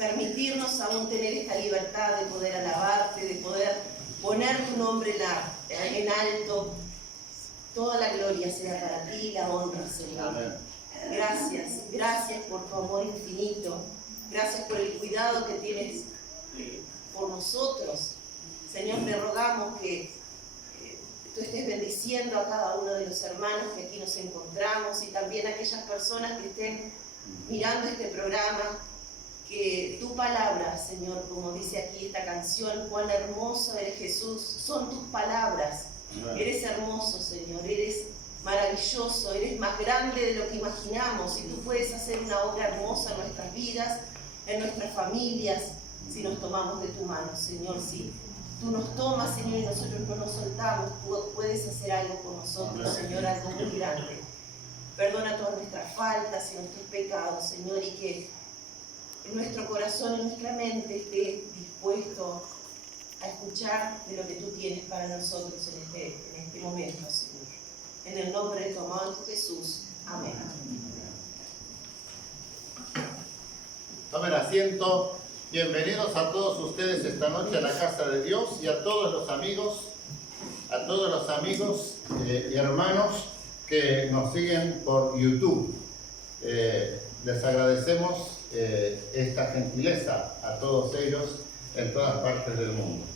permitirnos aún tener esta libertad de poder alabarte, de poder poner tu nombre en alto. Toda la gloria sea para ti, la honra, Señor. Amén. Gracias por tu amor infinito. Gracias por el cuidado que tienes por nosotros. Señor, te rogamos que tú estés bendiciendo a cada uno de los hermanos que aquí nos encontramos y también a aquellas personas que estén mirando este programa, que tu palabra, Señor, como dice aquí esta canción, cuán hermoso eres Jesús, son tus palabras. Eres hermoso, Señor, eres maravilloso, eres más grande de lo que imaginamos y tú puedes hacer una obra hermosa en nuestras vidas, en nuestras familias, si nos tomamos de tu mano, Señor. Si tú nos tomas, Señor, y nosotros no nos soltamos, tú puedes hacer algo con nosotros, Señor, algo muy grande. Perdona todas nuestras faltas y nuestros pecados, Señor, y que nuestro corazón y nuestra mente esté dispuesto a escuchar de lo que tú tienes para nosotros en este momento, Señor. En el nombre de tu amado Jesús. Amén. Tomen asiento. Bienvenidos a todos ustedes esta noche a la casa de Dios y a todos los amigos y hermanos que nos siguen por YouTube. Les agradecemos esta gentileza a todos ellos en todas partes del mundo.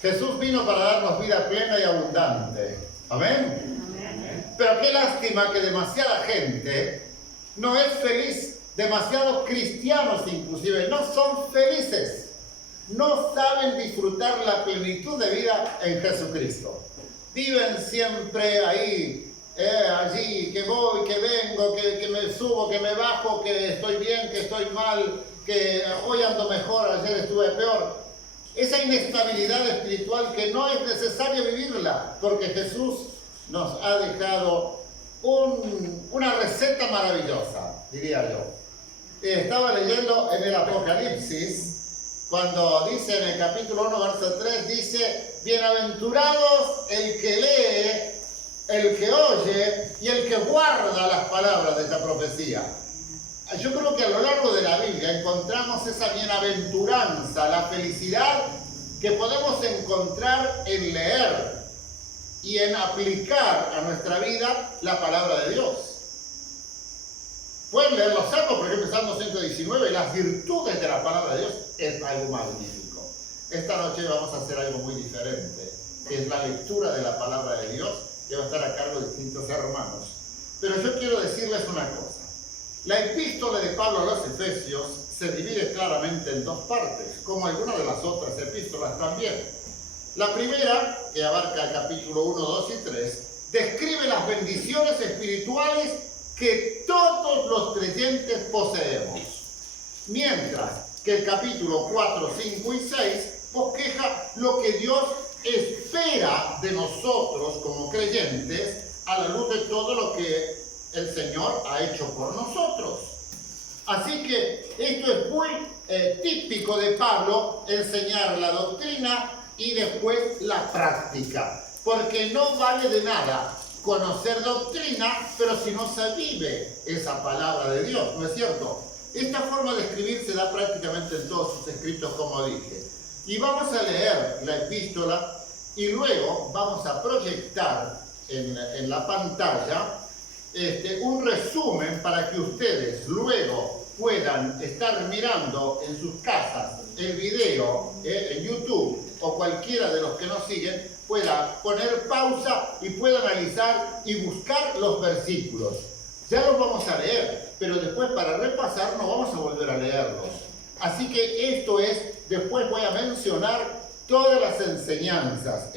Jesús vino para darnos vida plena y abundante. ¿Amén? Amén. Pero qué lástima que demasiada gente no es feliz. Demasiados cristianos inclusive no son felices. No saben disfrutar la plenitud de vida en Jesucristo. Viven siempre ahí, allí, que voy, que vengo, que me subo, que me bajo, que estoy bien, que estoy mal, que hoy ando mejor, ayer estuve peor. Esa inestabilidad espiritual que no es necesario vivirla, porque Jesús nos ha dejado una receta maravillosa, diría yo. Estaba leyendo en el Apocalipsis, cuando dice en el capítulo 1, verso 3, dice: bienaventurados el que lee, el que oye y el que guarda las palabras de esta profecía. Yo creo que a lo largo de la Biblia encontramos esa bienaventuranza, la felicidad que podemos encontrar en leer y en aplicar a nuestra vida la palabra de Dios. Pueden leer los Salmos, por ejemplo, Salmo 119, las virtudes de la palabra de Dios es algo magnífico. Esta noche vamos a hacer algo muy diferente, que es la lectura de la palabra de Dios, que va a estar a cargo de distintos hermanos. Pero yo quiero decirles una cosa. La epístola de Pablo a los Efesios se divide claramente en dos partes, como algunas de las otras epístolas también. La primera, que abarca el capítulo 1, 2 y 3, describe las bendiciones espirituales que todos los creyentes poseemos. Mientras que el capítulo 4, 5 y 6 bosqueja lo que Dios espera de nosotros como creyentes a la luz de todo lo que el Señor ha hecho por nosotros. Así que esto es muy típico de Pablo, enseñar la doctrina y después la práctica. Porque no vale de nada conocer doctrina, pero si no se vive esa palabra de Dios, ¿no es cierto? Esta forma de escribir se da prácticamente en todos sus escritos, como dije. Y vamos a leer la epístola y luego vamos a proyectar en la pantalla un resumen para que ustedes luego puedan estar mirando en sus casas el video en YouTube o cualquiera de los que nos siguen pueda poner pausa y pueda analizar y buscar los versículos. Ya los vamos a leer, pero después para repasar no vamos a volver a leerlos. Así que esto es, después voy a mencionar todas las enseñanzas,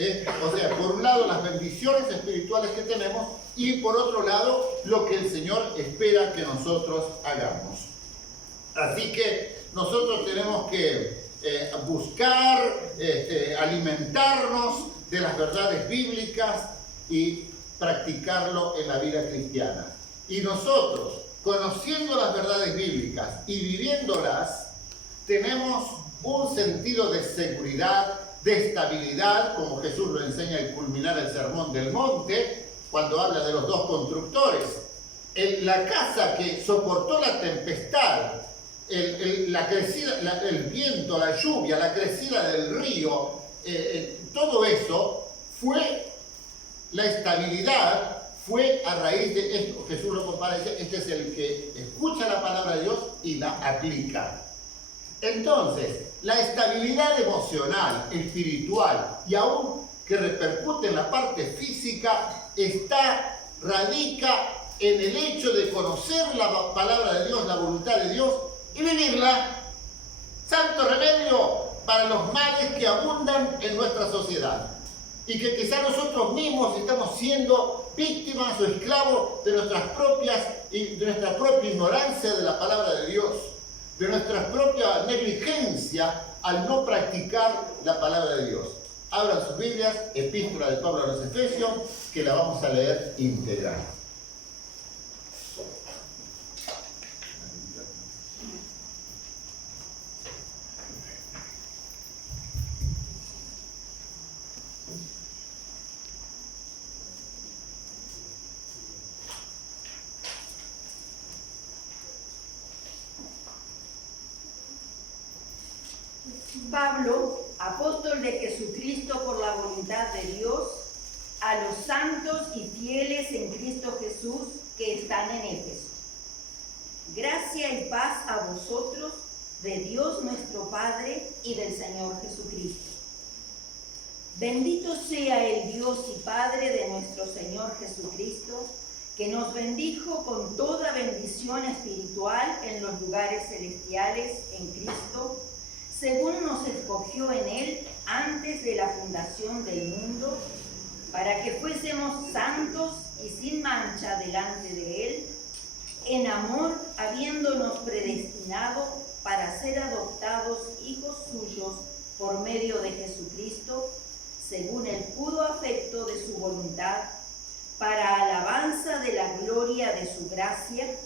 o sea, por un lado las bendiciones espirituales que tenemos y por otro lado lo que el Señor espera que nosotros hagamos. Así que nosotros tenemos que buscar, alimentarnos de las verdades bíblicas y practicarlo en la vida cristiana. Y nosotros, conociendo las verdades bíblicas y viviéndolas, tenemos un sentido de seguridad, de estabilidad, como Jesús lo enseña al culminar el Sermón del Monte, cuando habla de los dos constructores. La casa que soportó la tempestad, el viento, la lluvia, la crecida del río, todo eso fue la estabilidad, fue a raíz de esto. Jesús lo compara, este es el que escucha la palabra de Dios y la aplica. Entonces, la estabilidad emocional, espiritual y aún que repercute en la parte física, radica en el hecho de conocer la palabra de Dios, la voluntad de Dios y vivirla. Santo remedio para los males que abundan en nuestra sociedad y que quizá nosotros mismos estamos siendo víctimas o esclavos de nuestra propia ignorancia de la palabra de Dios, de nuestra propia negligencia al no practicar la palabra de Dios. Abran sus Biblias, epístola de Pablo a los Efesios, que la vamos a leer íntegra. Pablo, apóstol de Jesucristo por la voluntad de Dios, a los santos y fieles en Cristo Jesús que están en Éfeso. Gracia y paz a vosotros, de Dios nuestro Padre y del Señor Jesucristo. Bendito sea el Dios y Padre de nuestro Señor Jesucristo, que nos bendijo con toda bendición espiritual en los lugares celestiales en Cristo, según nos escogió en Él antes de la fundación del mundo, para que fuésemos santos y sin mancha delante de Él, en amor habiéndonos predestinado para ser adoptados hijos suyos por medio de Jesucristo, según el puro afecto de su voluntad, para alabanza de la gloria de su gracia,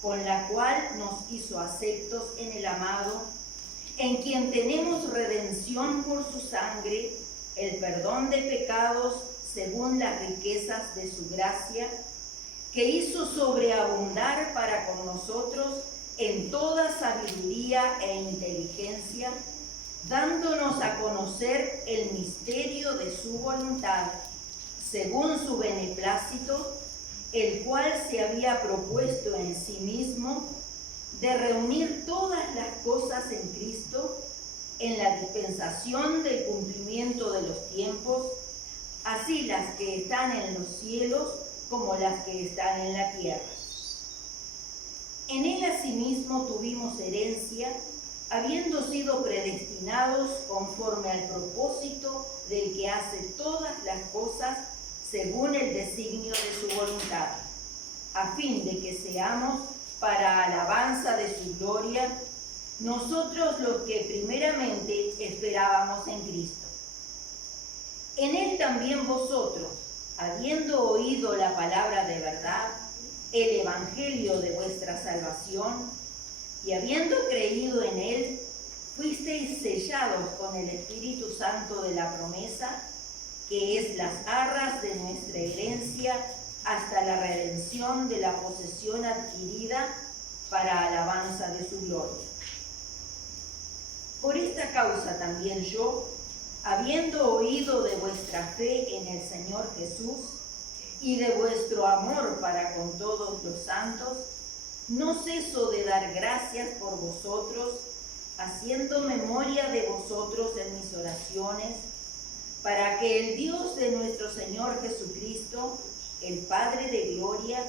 con la cual nos hizo aceptos en el amado, en quien tenemos redención por su sangre, el perdón de pecados según las riquezas de su gracia, que hizo sobreabundar para con nosotros en toda sabiduría e inteligencia, dándonos a conocer el misterio de su voluntad, según su beneplácito, el cual se había propuesto en sí mismo de reunir todas las cosas en Cristo, en la dispensación del cumplimiento de los tiempos, así las que están en los cielos como las que están en la tierra. En él asimismo tuvimos herencia, habiendo sido predestinados conforme al propósito del que hace todas las cosas según el designio de su voluntad, a fin de que seamos para alabanza de su gloria, nosotros los que primeramente esperábamos en Cristo. En él también vosotros, habiendo oído la palabra de verdad, el evangelio de vuestra salvación, y habiendo creído en él, fuisteis sellados con el Espíritu Santo de la promesa, que es las arras de nuestra herencia hasta la redención de la posesión adquirida para alabanza de su gloria. Por esta causa también yo, habiendo oído de vuestra fe en el Señor Jesús y de vuestro amor para con todos los santos, no ceso de dar gracias por vosotros, haciendo memoria de vosotros en mis oraciones, para que el Dios de nuestro Señor Jesucristo, el Padre de gloria,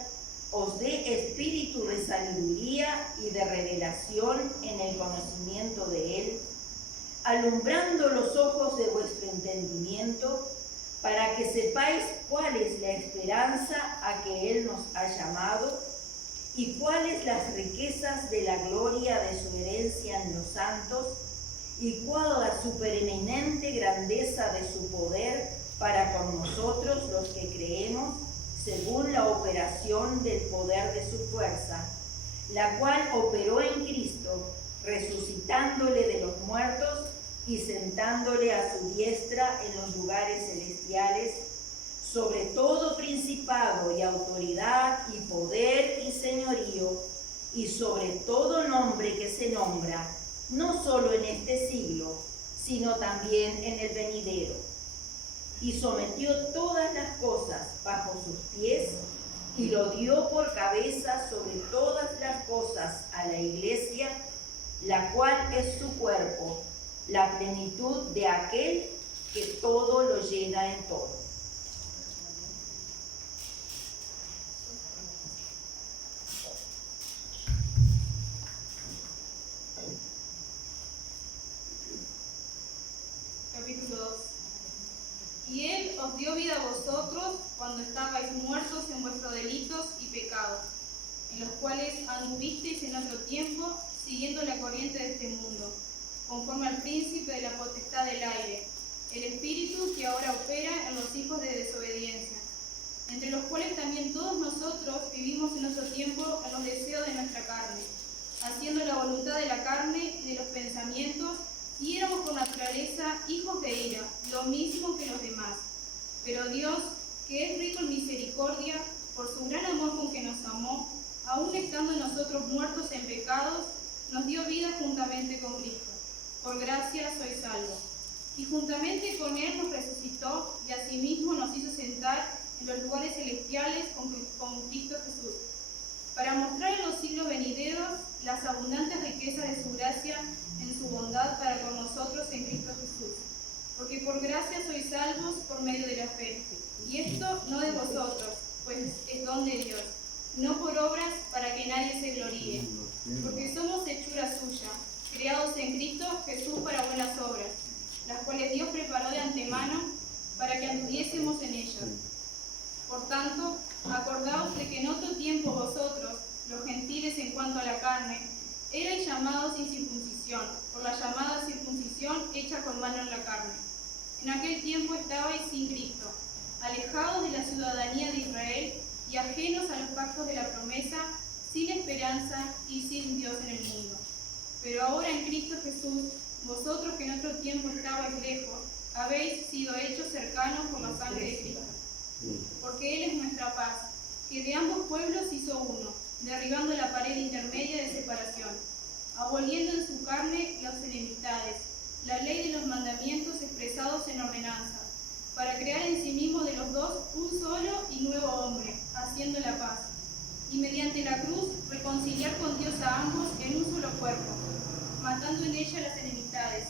os dé espíritu de sabiduría y de revelación en el conocimiento de Él, alumbrando los ojos de vuestro entendimiento, para que sepáis cuál es la esperanza a que Él nos ha llamado y cuáles las riquezas de la gloria de su herencia en los santos y cuál la supereminente grandeza de su poder para con nosotros los que creemos, según la operación del poder de su fuerza, la cual operó en Cristo, resucitándole de los muertos y sentándole a su diestra en los lugares celestiales, sobre todo principado y autoridad y poder y señorío, y sobre todo nombre que se nombra, no solo en este siglo, sino también en el venidero. Y sometió todas las cosas bajo sus pies, y lo dio por cabeza sobre todas las cosas a la Iglesia, la cual es su cuerpo, la plenitud de aquel que todo lo llena en todo. Capítulo 2. Y Él os dio vida a vosotros cuando estabais muertos en vuestros delitos y pecados, en los cuales anduvisteis en otro tiempo, siguiendo la corriente de este mundo, conforme al príncipe de la potestad del aire, el espíritu que ahora opera en los hijos de desobediencia, entre los cuales también todos nosotros vivimos en otro tiempo en los deseos de nuestra carne, haciendo la voluntad de la carne y de los pensamientos, y éramos por naturaleza hijos de ira, lo mismo que los demás. Pero Dios, que es rico en misericordia, por su gran amor con que nos amó, aun estando nosotros muertos en pecados, nos dio vida juntamente con Cristo. Por gracia sois salvos. Y juntamente con Él nos resucitó y asimismo nos hizo sentar en los lugares celestiales con Cristo Jesús, para mostrar en los siglos venideros las abundantes riquezas de su gracia en su bondad para con nosotros en Cristo Jesús. Porque por gracia sois salvos por medio de la fe. Y esto no de vosotros, pues es don de Dios, no por obras para que nadie se gloríe. Porque somos hechura suya, creados en Cristo Jesús para buenas obras, las cuales Dios preparó de antemano para que anduviésemos en ellas. Por tanto, acordaos de que en otro tiempo vosotros, los gentiles en cuanto a la carne, erais llamados sin circuncisión, por la llamada circuncisión hecha con mano en la carne. En aquel tiempo estabais sin Cristo, alejados de la ciudadanía de Israel y ajenos a los pactos de la promesa, sin esperanza y sin Dios en el mundo. Pero ahora en Cristo Jesús, vosotros que en otro tiempo estabais lejos, habéis sido hechos cercanos por la sangre de Cristo. Porque Él es nuestra paz, que de ambos pueblos hizo uno, derribando la pared intermedia de separación, aboliendo en su carne las enemistades, la ley de los mandamientos expresados en ordenanzas, para crear en sí mismo de los dos un solo y nuevo hombre, haciendo la paz, y mediante la cruz reconciliar con Dios a ambos en un solo cuerpo, matando en ella las enemistades.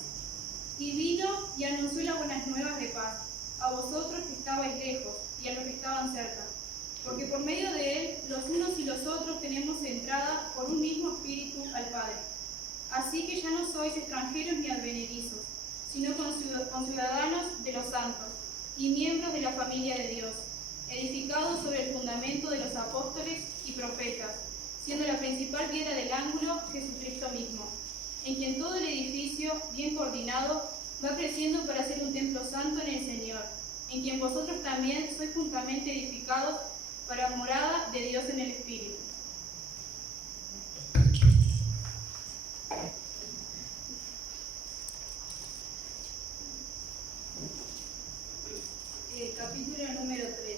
Y vino y anunció las buenas nuevas de paz, a vosotros que estabais lejos y a los que estaban cerca, porque por medio de él los unos y los otros tenemos entrada por un mismo espíritu al Padre. Así que ya no sois extranjeros ni advenedizos, sino conciudadanos de los santos y miembros de la familia de Dios, edificados sobre el fundamento de los apóstoles y profetas, siendo la principal piedra del ángulo Jesucristo mismo, en quien todo el edificio, bien coordinado, va creciendo para ser un templo santo en el Señor, en quien vosotros también sois juntamente edificados para morada de Dios en el Espíritu. Capítulo número 3.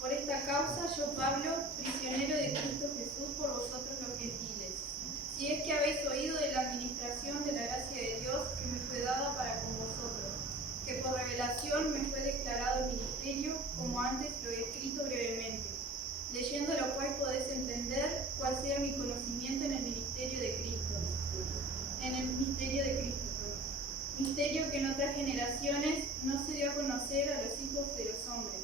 Por esta causa yo, Pablo, prisionero de Cristo Jesús por vosotros los gentiles, si es que habéis oído de la administración de la gracia de Dios que me fue dada para con vosotros, que por revelación me fue declarado el ministerio, como antes lo he escrito brevemente, leyendo lo cual podéis entender cuál sea mi conocimiento en el ministerio de Cristo. Misterio que en otras generaciones no se dio a conocer a los hijos de los hombres,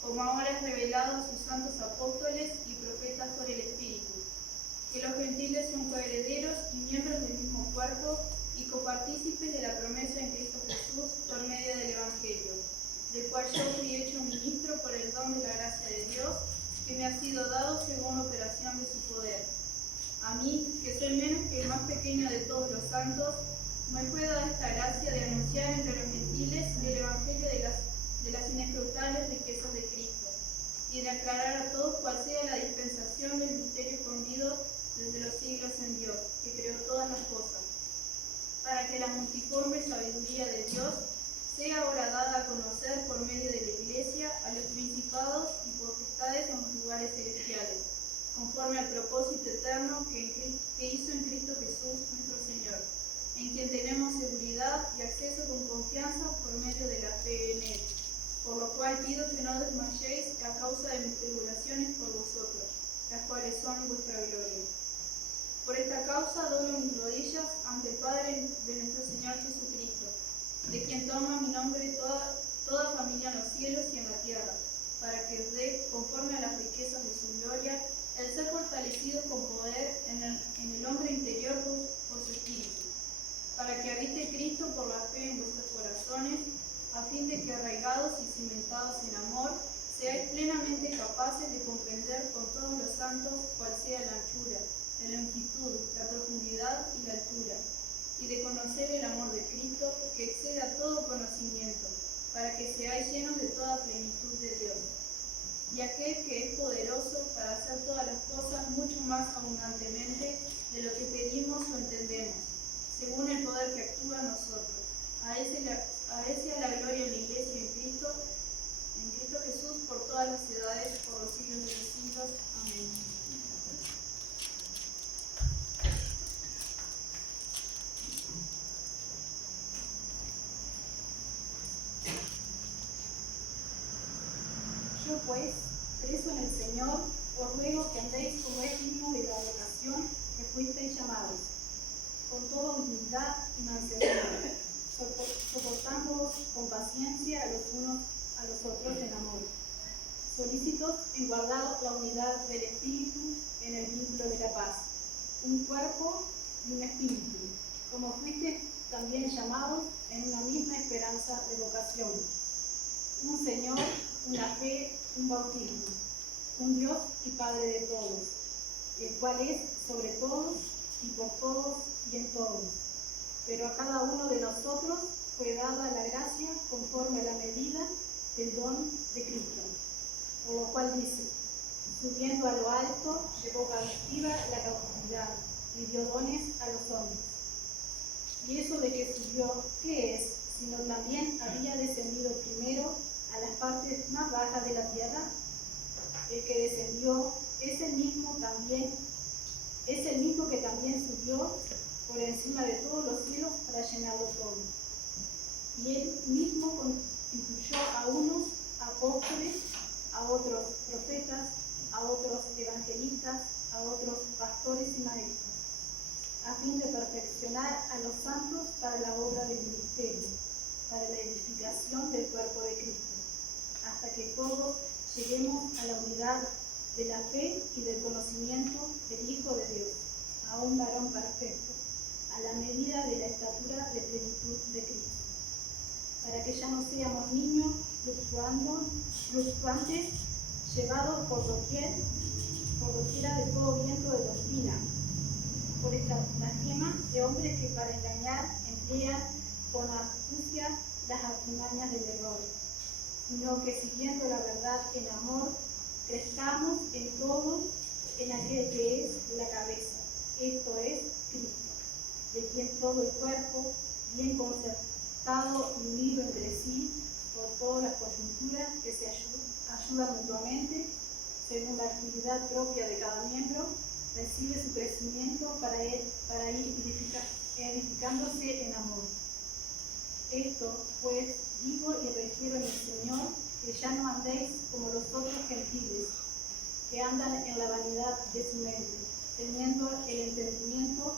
como ahora es revelado a sus santos apóstoles y profetas por el Espíritu, que los gentiles son coherederos y miembros del mismo cuerpo y copartícipes de la promesa en Cristo Jesús por medio del Evangelio, del cual yo fui hecho ministro por el don de la gracia de Dios, que me ha sido dado según operación de su poder. A mí, que soy menos que el más pequeño de todos los santos, me fue dada esta gracia de anunciar entre los gentiles el Evangelio de las inescrutables riquezas de Cristo, y de aclarar a todos cuál sea la dispensación del misterio escondido desde los siglos en Dios, que creó todas las cosas, para que la multiforme sabiduría de Dios sea ahora dada a conocer por medio de la Iglesia a los principados y potestades en los lugares celestiales, conforme al propósito eterno que hizo en Cristo Jesús nuestro Señor, en quien tenemos seguridad y acceso con confianza por medio de la fe en Él. Por lo cual pido que no desmayéis a causa de mis tribulaciones por vosotros, las cuales son vuestra gloria. Por esta causa doblo mis rodillas ante el Padre de nuestro Señor Jesucristo, de quien toma mi nombre toda familia en los cielos y en la tierra, para que os dé, conforme a las riquezas de su gloria, el ser fortalecido con poder en el hombre interior por su espíritu, para que habite Cristo por la fe en vuestros corazones, a fin de que arraigados y cimentados en amor, seáis plenamente capaces de comprender con todos los santos cuál sea la anchura, la longitud, la profundidad y la altura, y de conocer el amor de Cristo, que excede a todo conocimiento, para que seáis llenos de toda plenitud de Dios. Y aquel que es poderoso para hacer todas las cosas mucho más abundantemente de lo que pedimos o entendemos, según el poder que actúa en nosotros. A ese a la gloria en la Iglesia en Cristo Jesús, por todas las edades, por los siglos de los siglos. Amén. Yo pues, preso en el Señor, os ruego que andéis como es digno de la vocación que fuisteis llamados, con toda humildad y mansedumbre, soportándoos con paciencia los unos a los otros en amor, solícitos en guardar la unidad del Espíritu en el vínculo de la paz, un cuerpo y un espíritu, como fuisteis también llamados en una misma esperanza de vocación, un Señor, una fe, un bautismo, un Dios y Padre de todos, el cual es sobre todos y por todos y en todos. Pero a cada uno de nosotros fue dada la gracia conforme a la medida del don de Cristo. Por lo cual dice, subiendo a lo alto, llevó cautiva la cautividad y dio dones a los hombres. Y eso de que subió, ¿qué es? Sino también había descendido primero a las partes más bajas de la tierra. El que descendió es el mismo que también subió por encima de todos los cielos para llenarlo todo. Y él mismo constituyó a unos apóstoles, a otros profetas, a otros evangelistas, a otros pastores y maestros, a fin de perfeccionar a los santos para la obra del ministerio, para la edificación del cuerpo de Cristo, hasta que todos lleguemos a la unidad de la fe y del conocimiento del Hijo de Dios, a un varón perfecto, a la medida de la estatura de plenitud de Cristo, para que ya no seamos niños fluctuantes, llevados por doquiera de todo viento de doctrina, por estratagema de hombres que para engañar emplean con astucia las artimañas del error, sino que siguiendo la verdad en amor, crezcamos en todo en aquel que es la cabeza, esto es Cristo, de quien todo el cuerpo, bien concertado y unido entre sí por todas las coyunturas que se ayudan mutuamente, según la actividad propia de cada miembro, recibe su crecimiento para ir edificándose en amor. Esto, pues, digo y refiero en el Señor, que ya no andéis como los otros gentiles, que andan en la vanidad de su mente, teniendo el entendimiento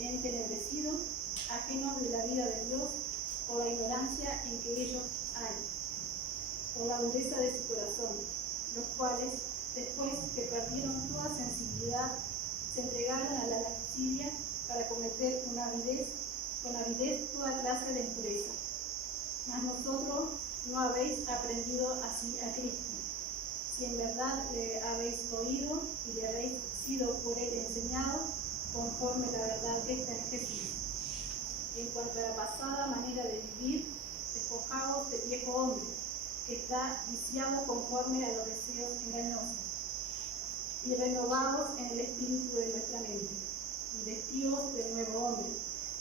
entenebrecido, ajenos de la vida de Dios, por la ignorancia en que ellos hay, por la dureza de su corazón, los cuales, después que perdieron toda sensibilidad, se entregaron a la lascivia para cometer con avidez toda clase de impureza. Mas vosotros no habéis aprendido así a Cristo, si en verdad le habéis oído y le habéis sido por él enseñado, conforme la verdad que está en Jesús. En cuanto a la pasada manera de vivir, despojaos del viejo hombre, que está viciado conforme a los deseos engañosos, y renovados en el espíritu de nuestra mente, y vestidos del nuevo hombre,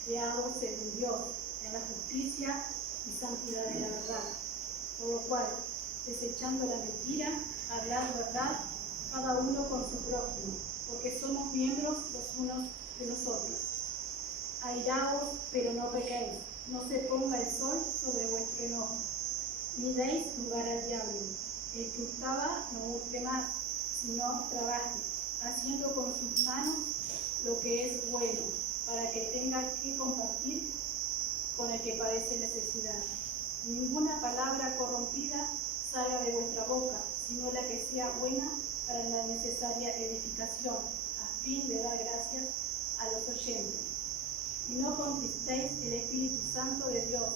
creado según Dios, en la justicia y santidad de la verdad. Por lo cual, desechando la mentira, hablad verdad, cada uno con su prójimo, porque somos miembros los unos de los otros. Airaos, pero no pequéis, no se ponga el sol sobre vuestro enojo, ni deis lugar al diablo. El que hurtaba no hurte más, sino trabaje, haciendo con sus manos lo que es bueno, para que tenga que compartir con el que padece necesidad. Ninguna palabra corrompida salga de vuestra boca, sino la que sea buena para la necesaria edificación, a fin de dar gracias a los oyentes. Y no contristéis el Espíritu Santo de Dios,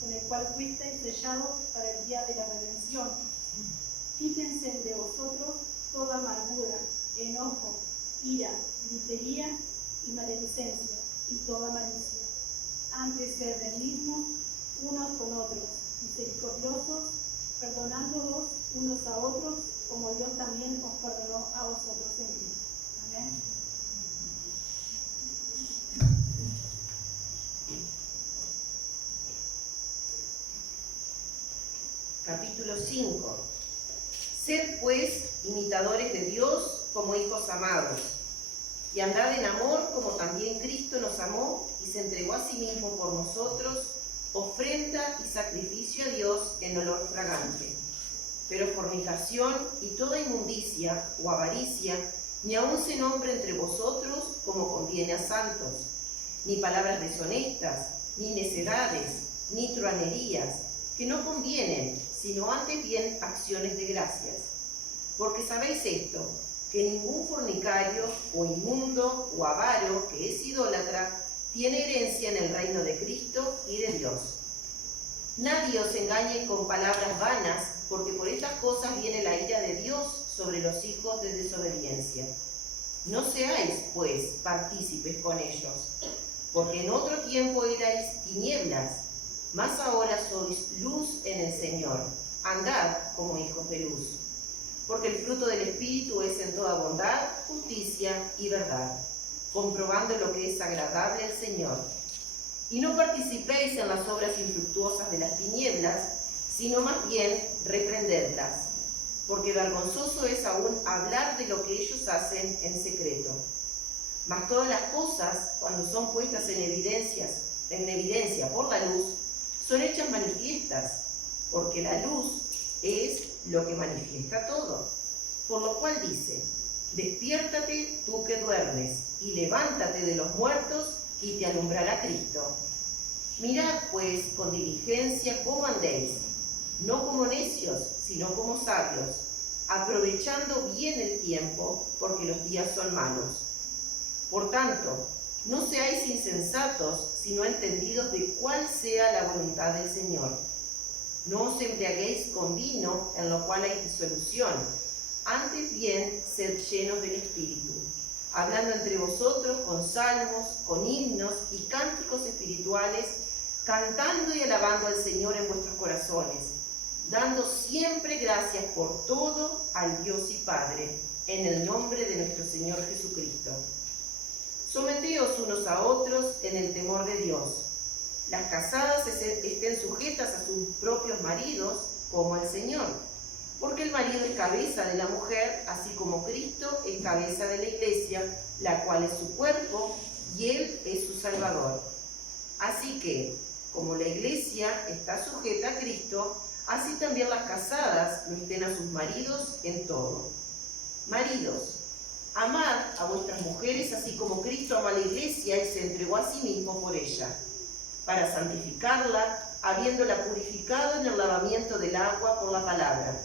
con el cual fuisteis sellados para el día de la redención. Quítense de vosotros toda amargura, enojo, ira, gritería y maledicencia, y toda malicia. Antes ser benignos unos con otros, misericordiosos, perdonándolos unos a otros, como Dios también os perdonó a vosotros en Cristo. Amén. Capítulo 5. Sed pues imitadores de Dios como hijos amados, y andad en amor como también Cristo nos amó y se entregó a sí mismo por nosotros, ofrenda y sacrificio a Dios en olor fragante. Pero fornicación y toda inmundicia o avaricia ni aun se nombre entre vosotros como conviene a santos, ni palabras deshonestas, ni necedades, ni truhanerías, que no convienen, sino antes bien acciones de gracias. Porque sabéis esto, que ningún fornicario, o inmundo, o avaro, que es idólatra, tiene herencia en el reino de Cristo y de Dios. Nadie os engañe con palabras vanas, porque por estas cosas viene la ira de Dios sobre los hijos de desobediencia. No seáis, pues, partícipes con ellos, porque en otro tiempo erais tinieblas, mas ahora sois luz en el Señor. Andad como hijos de luz. Porque el fruto del Espíritu es en toda bondad, justicia y verdad, comprobando lo que es agradable al Señor. Y no participéis en las obras infructuosas de las tinieblas, sino más bien reprendedlas, porque vergonzoso es aún hablar de lo que ellos hacen en secreto. Mas todas las cosas, cuando son puestas en evidencia por la luz, son hechas manifiestas, porque la luz es lo que manifiesta todo. Por lo cual dice: despiértate tú que duermes, y levántate de los muertos, y te alumbrará Cristo. Mirad pues con diligencia cómo andéis, no como necios, sino como sabios, aprovechando bien el tiempo, porque los días son malos. Por tanto, no seáis insensatos, sino entendidos de cuál sea la voluntad del Señor. No os embriaguéis con vino, en lo cual hay disolución. Antes bien, sed llenos del Espíritu, hablando entre vosotros con salmos, con himnos y cánticos espirituales, cantando y alabando al Señor en vuestros corazones, dando siempre gracias por todo al Dios y Padre, en el nombre de nuestro Señor Jesucristo. Someteos unos a otros en el temor de Dios. Las casadas estén sujetas a sus propios maridos como al Señor, porque el marido es cabeza de la mujer, así como Cristo es cabeza de la iglesia, la cual es su cuerpo, y Él es su Salvador. Así que, como la iglesia está sujeta a Cristo, así también las casadas lo estén a sus maridos en todo. Maridos, amad a vuestras mujeres, así como Cristo ama a la iglesia y se entregó a sí mismo por ella, para santificarla, habiéndola purificado en el lavamiento del agua por la palabra,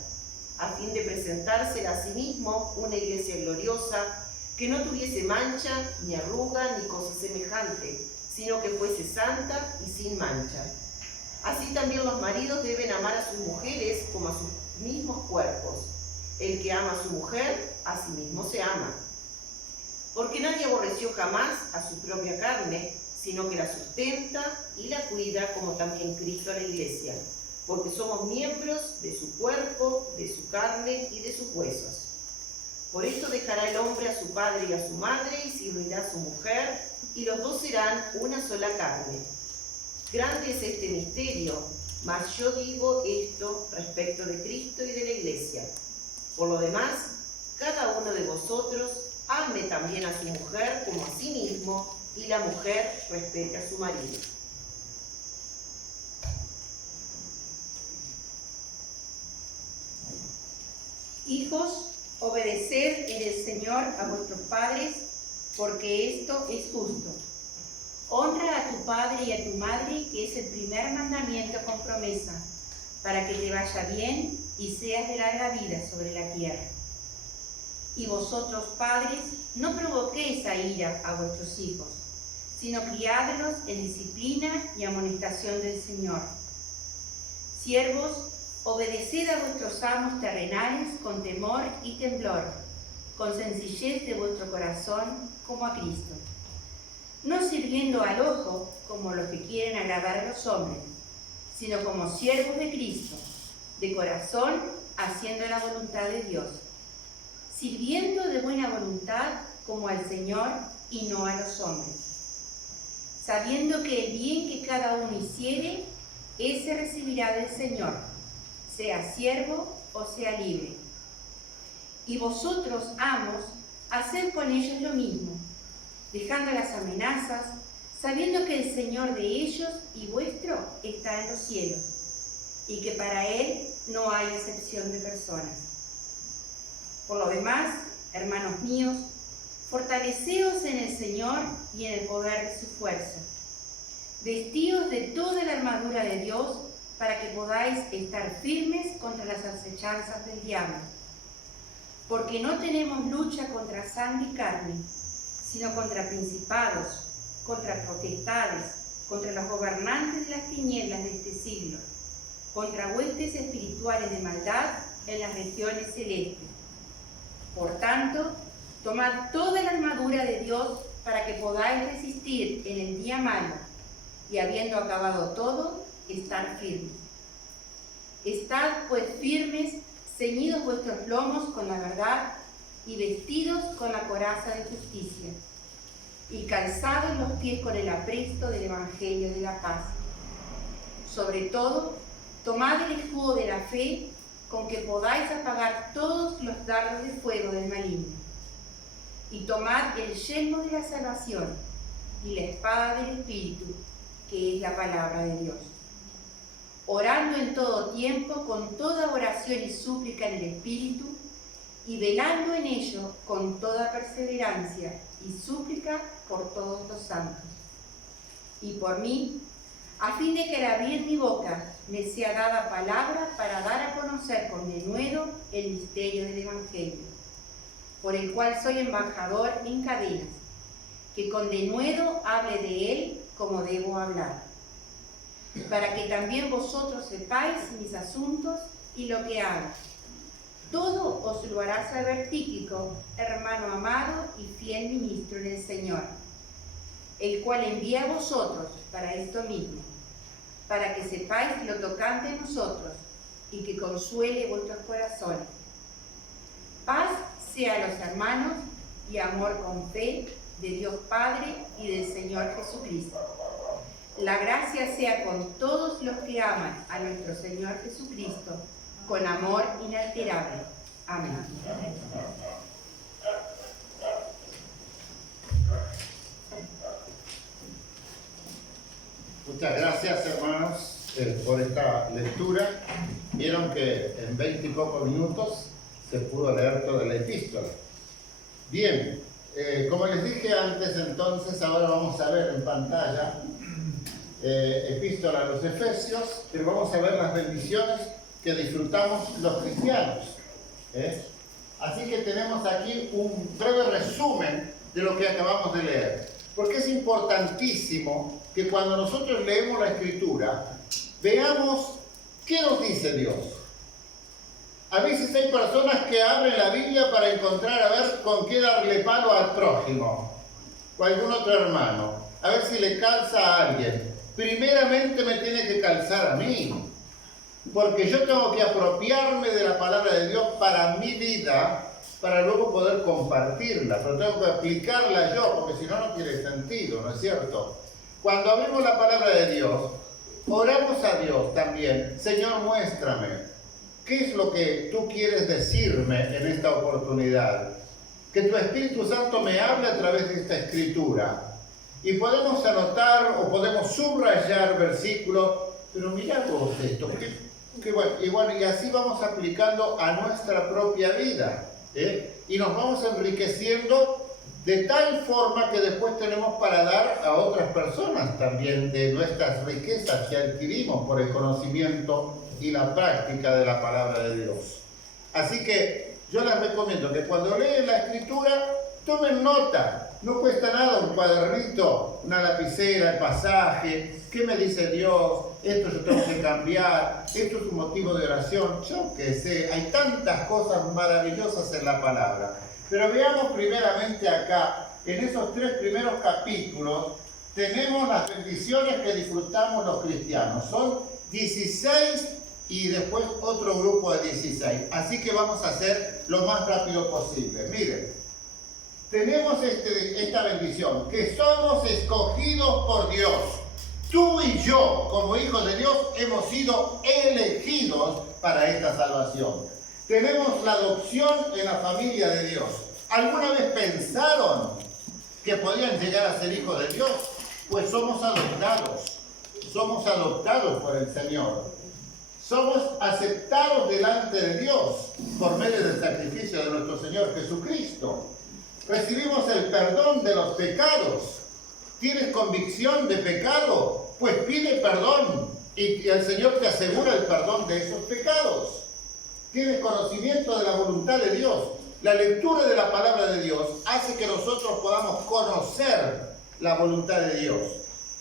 a fin de presentársela a sí mismo una iglesia gloriosa, que no tuviese mancha, ni arruga, ni cosa semejante, sino que fuese santa y sin mancha. Así también los maridos deben amar a sus mujeres como a sus mismos cuerpos. El que ama a su mujer, a sí mismo se ama. Porque nadie aborreció jamás a su propia carne, sino que la sustenta y la cuida, como también Cristo a la iglesia, porque somos miembros de su cuerpo, de su carne y de sus huesos. Por esto dejará el hombre a su padre y a su madre, y se unirá a su mujer, y los dos serán una sola carne. Grande es este misterio, mas yo digo esto respecto de Cristo y de la iglesia. Por lo demás, cada uno de vosotros ame también a su mujer como a sí mismo, y la mujer respete a su marido. Hijos, obedeced en el Señor a vuestros padres, porque esto es justo. Honra a tu padre y a tu madre, que es el primer mandamiento con promesa, para que te vaya bien y seas de larga vida sobre la tierra. Y vosotros, padres, no provoquéis a ira a vuestros hijos, sino criadlos en disciplina y amonestación del Señor. Siervos, obedeced a vuestros amos terrenales con temor y temblor, con sencillez de vuestro corazón, como a Cristo. No sirviendo al ojo, como los que quieren agradar a los hombres, sino como siervos de Cristo, de corazón, haciendo la voluntad de Dios, sirviendo de buena voluntad como al Señor y no a los hombres, sabiendo que el bien que cada uno hiciere, ese recibirá del Señor, sea siervo o sea libre. Y vosotros, amos, haced con ellos lo mismo, dejando las amenazas, sabiendo que el Señor de ellos y vuestro está en los cielos, y que para Él no hay excepción de personas. Por lo demás, hermanos míos, fortaleceos en el Señor y en el poder de su fuerza. Vestíos de toda la armadura de Dios, para que podáis estar firmes contra las acechanzas del diablo. Porque no tenemos lucha contra sangre y carne, sino contra principados, contra potestades, contra los gobernantes de las tinieblas de este siglo, contra huestes espirituales de maldad en las regiones celestes. Por tanto, tomad toda la armadura de Dios para que podáis resistir en el día malo, y habiendo acabado todo, estar firmes. Estad pues firmes, ceñidos vuestros lomos con la verdad y vestidos con la coraza de justicia, y calzados los pies con el apresto del Evangelio de la paz. Sobre todo, tomad el escudo de la fe, con que podáis apagar todos los dardos de fuego del maligno. Y tomad el yelmo de la salvación y la espada del Espíritu, que es la palabra de Dios. Orando en todo tiempo con toda oración y súplica en el Espíritu, y velando en ello con toda perseverancia y súplica por todos los santos. Y por mí, a fin de que al abrir mi boca me sea dada palabra para dar a conocer con denuedo el misterio del Evangelio, por el cual soy embajador en cadenas, que con denuedo hable de él como debo hablar, para que también vosotros sepáis mis asuntos y lo que hago. Todo os lo hará saber Tíquico, hermano amado y fiel ministro en el Señor, el cual envía a vosotros para esto mismo, para que sepáis lo tocante a nosotros y que consuele vuestros corazones. Paz sea a los hermanos y amor con fe de Dios Padre y del Señor Jesucristo. La gracia sea con todos los que aman a nuestro Señor Jesucristo, con amor inalterable. Amén. Muchas gracias, hermanos, por esta lectura. Vieron que en 20 y pocos minutos se pudo leer toda la epístola. Bien, como les dije antes, entonces ahora vamos a ver en pantalla epístola a los Efesios, pero vamos a ver las bendiciones que disfrutamos los cristianos. Así que tenemos aquí un breve resumen de lo que acabamos de leer, porque es importantísimo que cuando nosotros leemos la Escritura veamos qué nos dice Dios. A veces hay personas que abren la Biblia para encontrar a ver con qué darle palo al prójimo o a algún otro hermano, a ver si le calza a alguien. Primeramente me tiene que calzar a mí, porque yo tengo que apropiarme de la palabra de Dios para mi vida, para luego poder compartirla, pero tengo que aplicarla yo, porque si no, no tiene sentido, ¿no es cierto? Cuando abrimos la palabra de Dios, oramos a Dios también: Señor, muéstrame, ¿qué es lo que tú quieres decirme en esta oportunidad? Que tu Espíritu Santo me hable a través de esta Escritura. Y podemos anotar o podemos subrayar versículos, pero mirá vos esto, y así vamos aplicando a nuestra propia vida, y nos vamos enriqueciendo de tal forma que después tenemos para dar a otras personas también de nuestras riquezas que adquirimos por el conocimiento y la práctica de la palabra de Dios. Así que yo les recomiendo que cuando leen la Escritura tomen nota. No cuesta nada un cuadernito, una lapicera, el pasaje, qué me dice Dios, esto yo tengo que cambiar, esto es un motivo de oración, yo qué sé, hay tantas cosas maravillosas en la palabra. Pero veamos primeramente acá, en esos 3 primeros capítulos, tenemos las bendiciones que disfrutamos los cristianos. Son 16 y después otro grupo de 16. Así que vamos a hacer lo más rápido posible. Miren. Tenemos esta bendición, que somos escogidos por Dios. Tú y yo, como hijos de Dios, hemos sido elegidos para esta salvación. Tenemos la adopción en la familia de Dios. ¿Alguna vez pensaron que podían llegar a ser hijos de Dios? Pues somos adoptados por el Señor. Somos aceptados delante de Dios por medio del sacrificio de nuestro Señor Jesucristo. Recibimos el perdón de los pecados. ¿Tienes convicción de pecado? Pues pide perdón y el Señor te asegura el perdón de esos pecados. ¿Tienes conocimiento de la voluntad de Dios? La lectura de la palabra de Dios hace que nosotros podamos conocer la voluntad de Dios.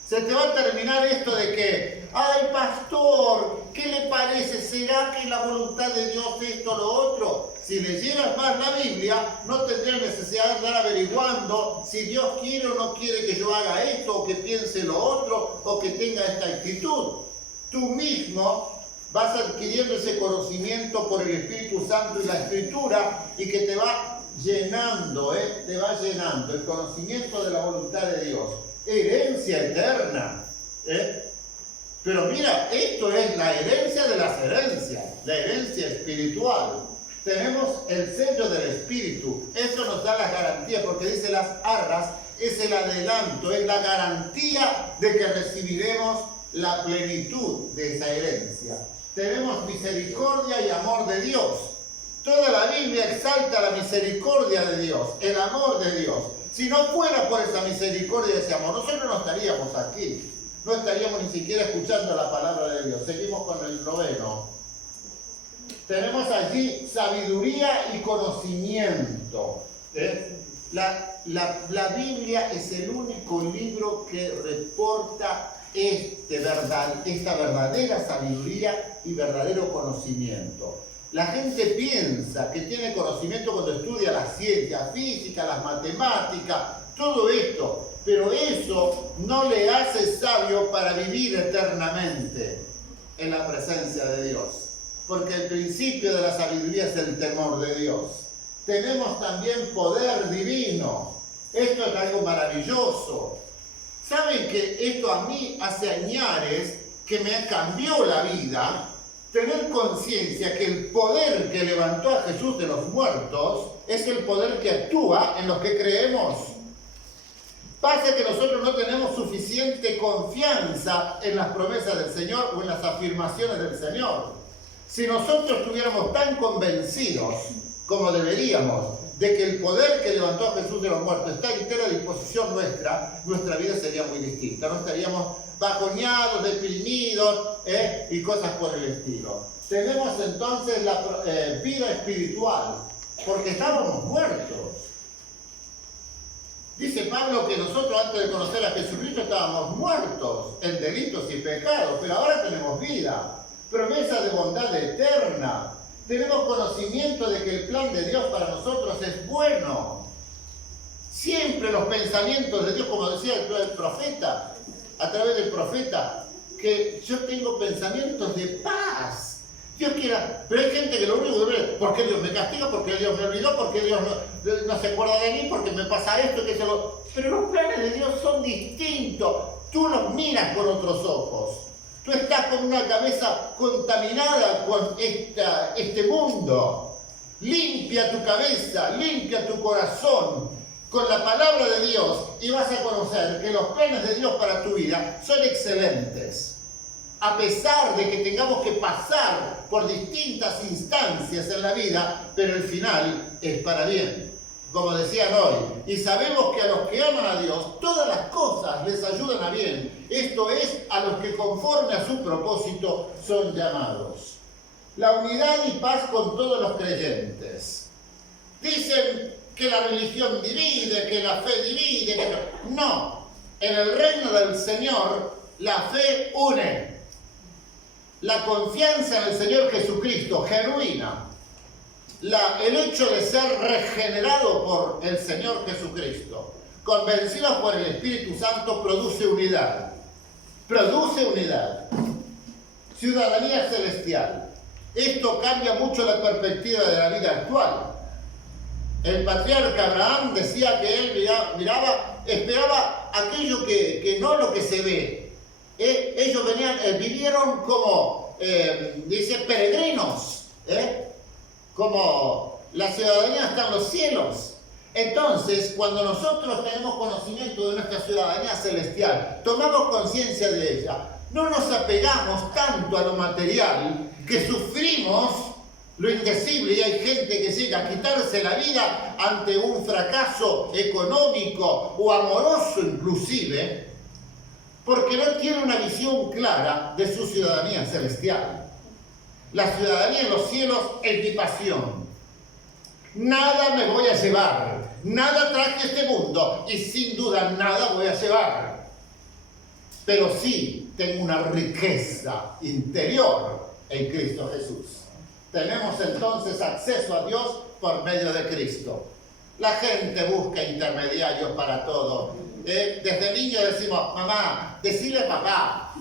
Se te va a terminar esto de que, ay pastor, ¿qué le parece? ¿Será que la voluntad de Dios es esto o lo otro? Si leyeras más la Biblia, no tendrías necesidad de andar averiguando si Dios quiere o no quiere que yo haga esto, o que piense lo otro, o que tenga esta actitud. Tú mismo vas adquiriendo ese conocimiento por el Espíritu Santo y la Escritura, y que te va llenando, te va llenando el conocimiento de la voluntad de Dios. Herencia eterna. Pero mira, esto es la herencia de las herencias, la herencia espiritual. Tenemos el sello del Espíritu. Eso nos da las garantías, porque dice las arras, es el adelanto, es la garantía de que recibiremos la plenitud de esa herencia. Tenemos misericordia y amor de Dios. Toda la Biblia exalta la misericordia de Dios, el amor de Dios. Si no fuera por esa misericordia y ese amor, nosotros no estaríamos aquí. no estaríamos ni siquiera escuchando la palabra de Dios. Seguimos con el 9. Tenemos allí sabiduría y conocimiento. La Biblia es el único libro que reporta esta verdadera sabiduría y verdadero conocimiento. La gente piensa que tiene conocimiento cuando estudia la ciencia física, las matemáticas, todo esto, pero eso no le hace sabio para vivir eternamente en la presencia de Dios. Porque el principio de la sabiduría es el temor de Dios. Tenemos también poder divino. Esto es algo maravilloso. ¿Saben que esto a mí hace añares que me cambió la vida? Tener conciencia que el poder que levantó a Jesús de los muertos es el poder que actúa en los que creemos. Pasa que nosotros no tenemos suficiente confianza en las promesas del Señor o en las afirmaciones del Señor. Si nosotros estuviéramos tan convencidos como deberíamos de que el poder que levantó a Jesús de los muertos está a entera disposición nuestra vida sería muy distinta. No estaríamos bajoneados, deprimidos y cosas por el estilo. Tenemos entonces la vida espiritual, porque estábamos muertos. Dice Pablo que nosotros antes de conocer a Jesucristo estábamos muertos en delitos y pecados, pero ahora tenemos vida, promesa de bondad eterna. Tenemos conocimiento de que el plan de Dios para nosotros es bueno. Siempre los pensamientos de Dios, como decía el profeta, a través del profeta, que yo tengo pensamientos de paz. Dios quiera, pero hay gente que lo único que ve, ¿por qué Dios me castiga? ¿Por qué Dios me olvidó? ¿Por qué Dios no se acuerda de mí? ¿Por qué me pasa esto? Que se lo... Pero los planes de Dios son distintos. Tú los miras con otros ojos. Tú estás con una cabeza contaminada con este mundo. Limpia tu cabeza, limpia tu corazón con la palabra de Dios y vas a conocer que los planes de Dios para tu vida son excelentes. A pesar de que tengamos que pasar por distintas instancias en la vida, pero el final es para bien, como decían hoy. Y sabemos que a los que aman a Dios, todas las cosas les ayudan a bien. Esto es, a los que conforme a su propósito son llamados. La unidad y paz con todos los creyentes. Dicen que la religión divide, que la fe divide, que no. En el reino del Señor, la fe une. La confianza en el Señor Jesucristo, genuina. El hecho de ser regenerado por el Señor Jesucristo, convencido por el Espíritu Santo, produce unidad. Produce unidad. Ciudadanía celestial. Esto cambia mucho la perspectiva de la vida actual. El patriarca Abraham decía que él esperaba aquello que no lo que se ve. Ellos vivieron como, dice, peregrinos, como la ciudadanía está en los cielos. Entonces, cuando nosotros tenemos conocimiento de nuestra ciudadanía celestial, tomamos conciencia de ella, no nos apegamos tanto a lo material, que sufrimos lo indecible, y hay gente que llega a quitarse la vida ante un fracaso económico o amoroso inclusive, porque no tiene una visión clara de su ciudadanía celestial. La ciudadanía en los cielos es mi pasión. Nada me voy a llevar, nada traje a este mundo y sin duda nada voy a llevar. Pero sí tengo una riqueza interior en Cristo Jesús. Tenemos entonces acceso a Dios por medio de Cristo. La gente busca intermediarios para todo. Desde niño decimos, mamá, decile a papá.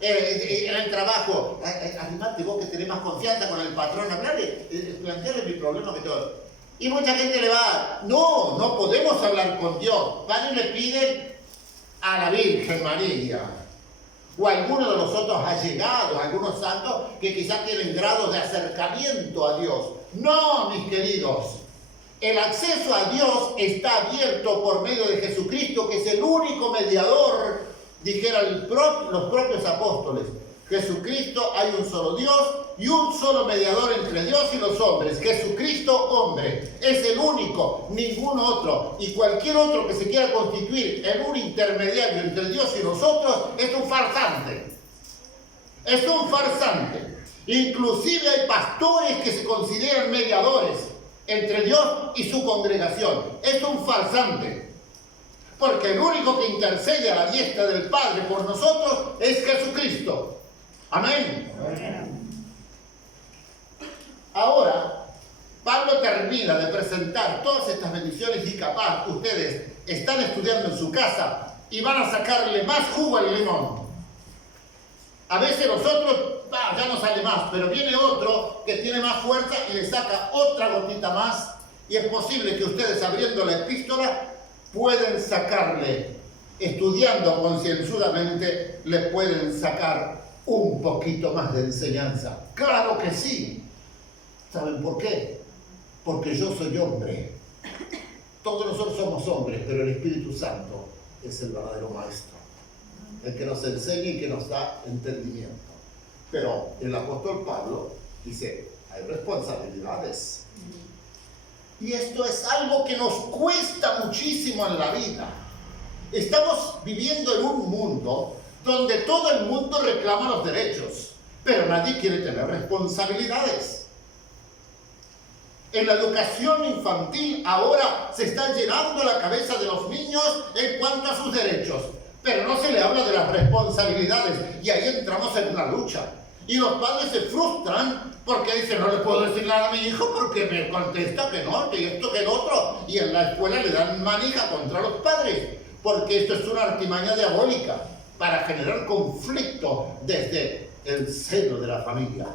En el trabajo, animate vos que tenés más confianza con el patrón, hablarle, plantearle mi problema que todo. Y mucha gente le va, no podemos hablar con Dios. Van y le piden a la Virgen María. O a alguno de los otros allegados, algunos santos que quizás tienen grados de acercamiento a Dios. No, mis queridos. El acceso a Dios está abierto por medio de Jesucristo, que es el único mediador, dijeran los propios apóstoles. Jesucristo, hay un solo Dios y un solo mediador entre Dios y los hombres, Jesucristo hombre. Es el único, ningún otro. Y cualquier otro que se quiera constituir en un intermediario entre Dios y nosotros es un farsante. Es un farsante. Inclusive hay pastores que se consideran mediadores entre Dios y su congregación. Es un farsante. Porque el único que intercede a la diestra del Padre por nosotros es Jesucristo. Amén. Ahora, Pablo termina de presentar todas estas bendiciones y capaz ustedes están estudiando en su casa y van a sacarle más jugo al limón. A veces nosotros, ya no sale más, pero viene otro que tiene más fuerza y le saca otra gotita más, y es posible que ustedes, abriendo la epístola, pueden sacarle, estudiando concienzudamente, le pueden sacar un poquito más de enseñanza. ¡Claro que sí! ¿Saben por qué? Porque yo soy hombre. Todos nosotros somos hombres, pero el Espíritu Santo es el verdadero maestro, el que nos enseña y que nos da entendimiento. Pero el apóstol Pablo dice, hay responsabilidades. Y esto es algo que nos cuesta muchísimo en la vida. Estamos viviendo en un mundo donde todo el mundo reclama los derechos, pero nadie quiere tener responsabilidades. En la educación infantil ahora se está llenando la cabeza de los niños en cuanto a sus derechos, pero no se le habla de las responsabilidades, y ahí entramos en una lucha. Y los padres se frustran porque dicen, no le puedo decir nada a mi hijo porque me contesta que no, que esto, que el otro. Y en la escuela le dan manija contra los padres, porque esto es una artimaña diabólica para generar conflicto desde el seno de la familia,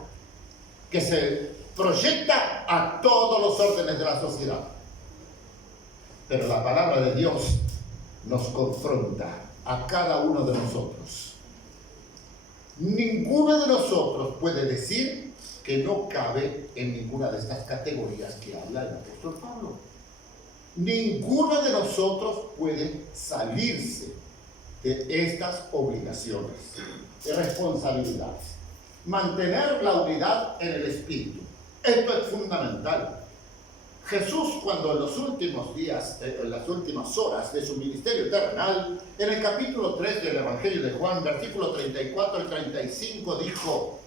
que se proyecta a todos los órdenes de la sociedad. Pero la palabra de Dios nos confronta a cada uno de nosotros. Ninguno de nosotros puede decir que no cabe en ninguna de estas categorías que habla el apóstol Pablo. Ninguno de nosotros puede salirse de estas obligaciones, de responsabilidades. Mantener la unidad en el Espíritu. Esto es fundamental. Jesús, cuando en los últimos días, en las últimas horas de su ministerio terrenal, en el capítulo 3 del Evangelio de Juan, versículo 34 al 35, dijo: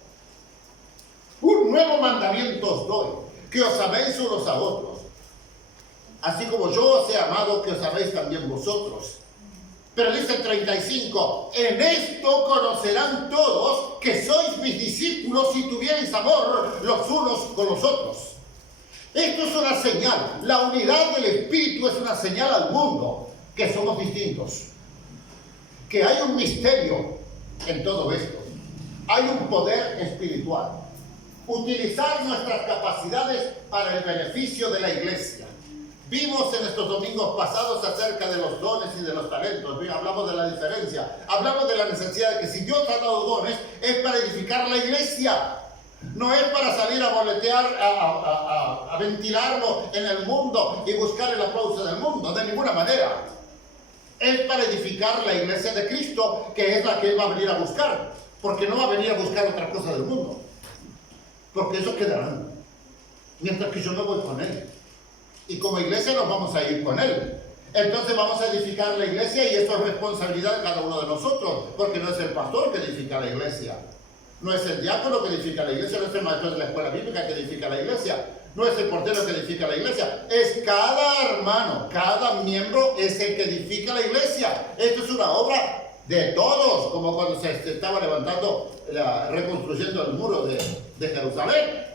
un nuevo mandamiento os doy, que os améis unos a otros, así como yo os he amado, que os améis también vosotros. Pero dice el 35, en esto conocerán todos que sois mis discípulos si tuvierais amor los unos con los otros. Esto es una señal. La unidad del Espíritu es una señal al mundo que somos distintos, que hay un misterio en todo esto. Hay un poder espiritual. Utilizar nuestras capacidades para el beneficio de la iglesia. Vimos en estos domingos pasados acerca de los dones y de los talentos. Hablamos de la diferencia. Hablamos de la necesidad de que si Dios ha dado dones es para edificar la iglesia. No es para salir a boletear, a ventilarlo en el mundo y buscar el aplauso del mundo, de ninguna manera. Es para edificar la iglesia de Cristo, que es la que Él va a venir a buscar, porque no va a venir a buscar otra cosa del mundo, porque eso quedarán, mientras que yo no voy con Él. Y como iglesia nos vamos a ir con Él. Entonces vamos a edificar la iglesia y esto es responsabilidad de cada uno de nosotros, porque no es el pastor que edifica la iglesia. No es el diácono que edifica la iglesia, no es el maestro de la escuela bíblica que edifica la iglesia, no es el portero que edifica la iglesia, es cada hermano, cada miembro es el que edifica la iglesia. Esto es una obra de todos, como cuando se estaba levantando, reconstruyendo el muro de Jerusalén.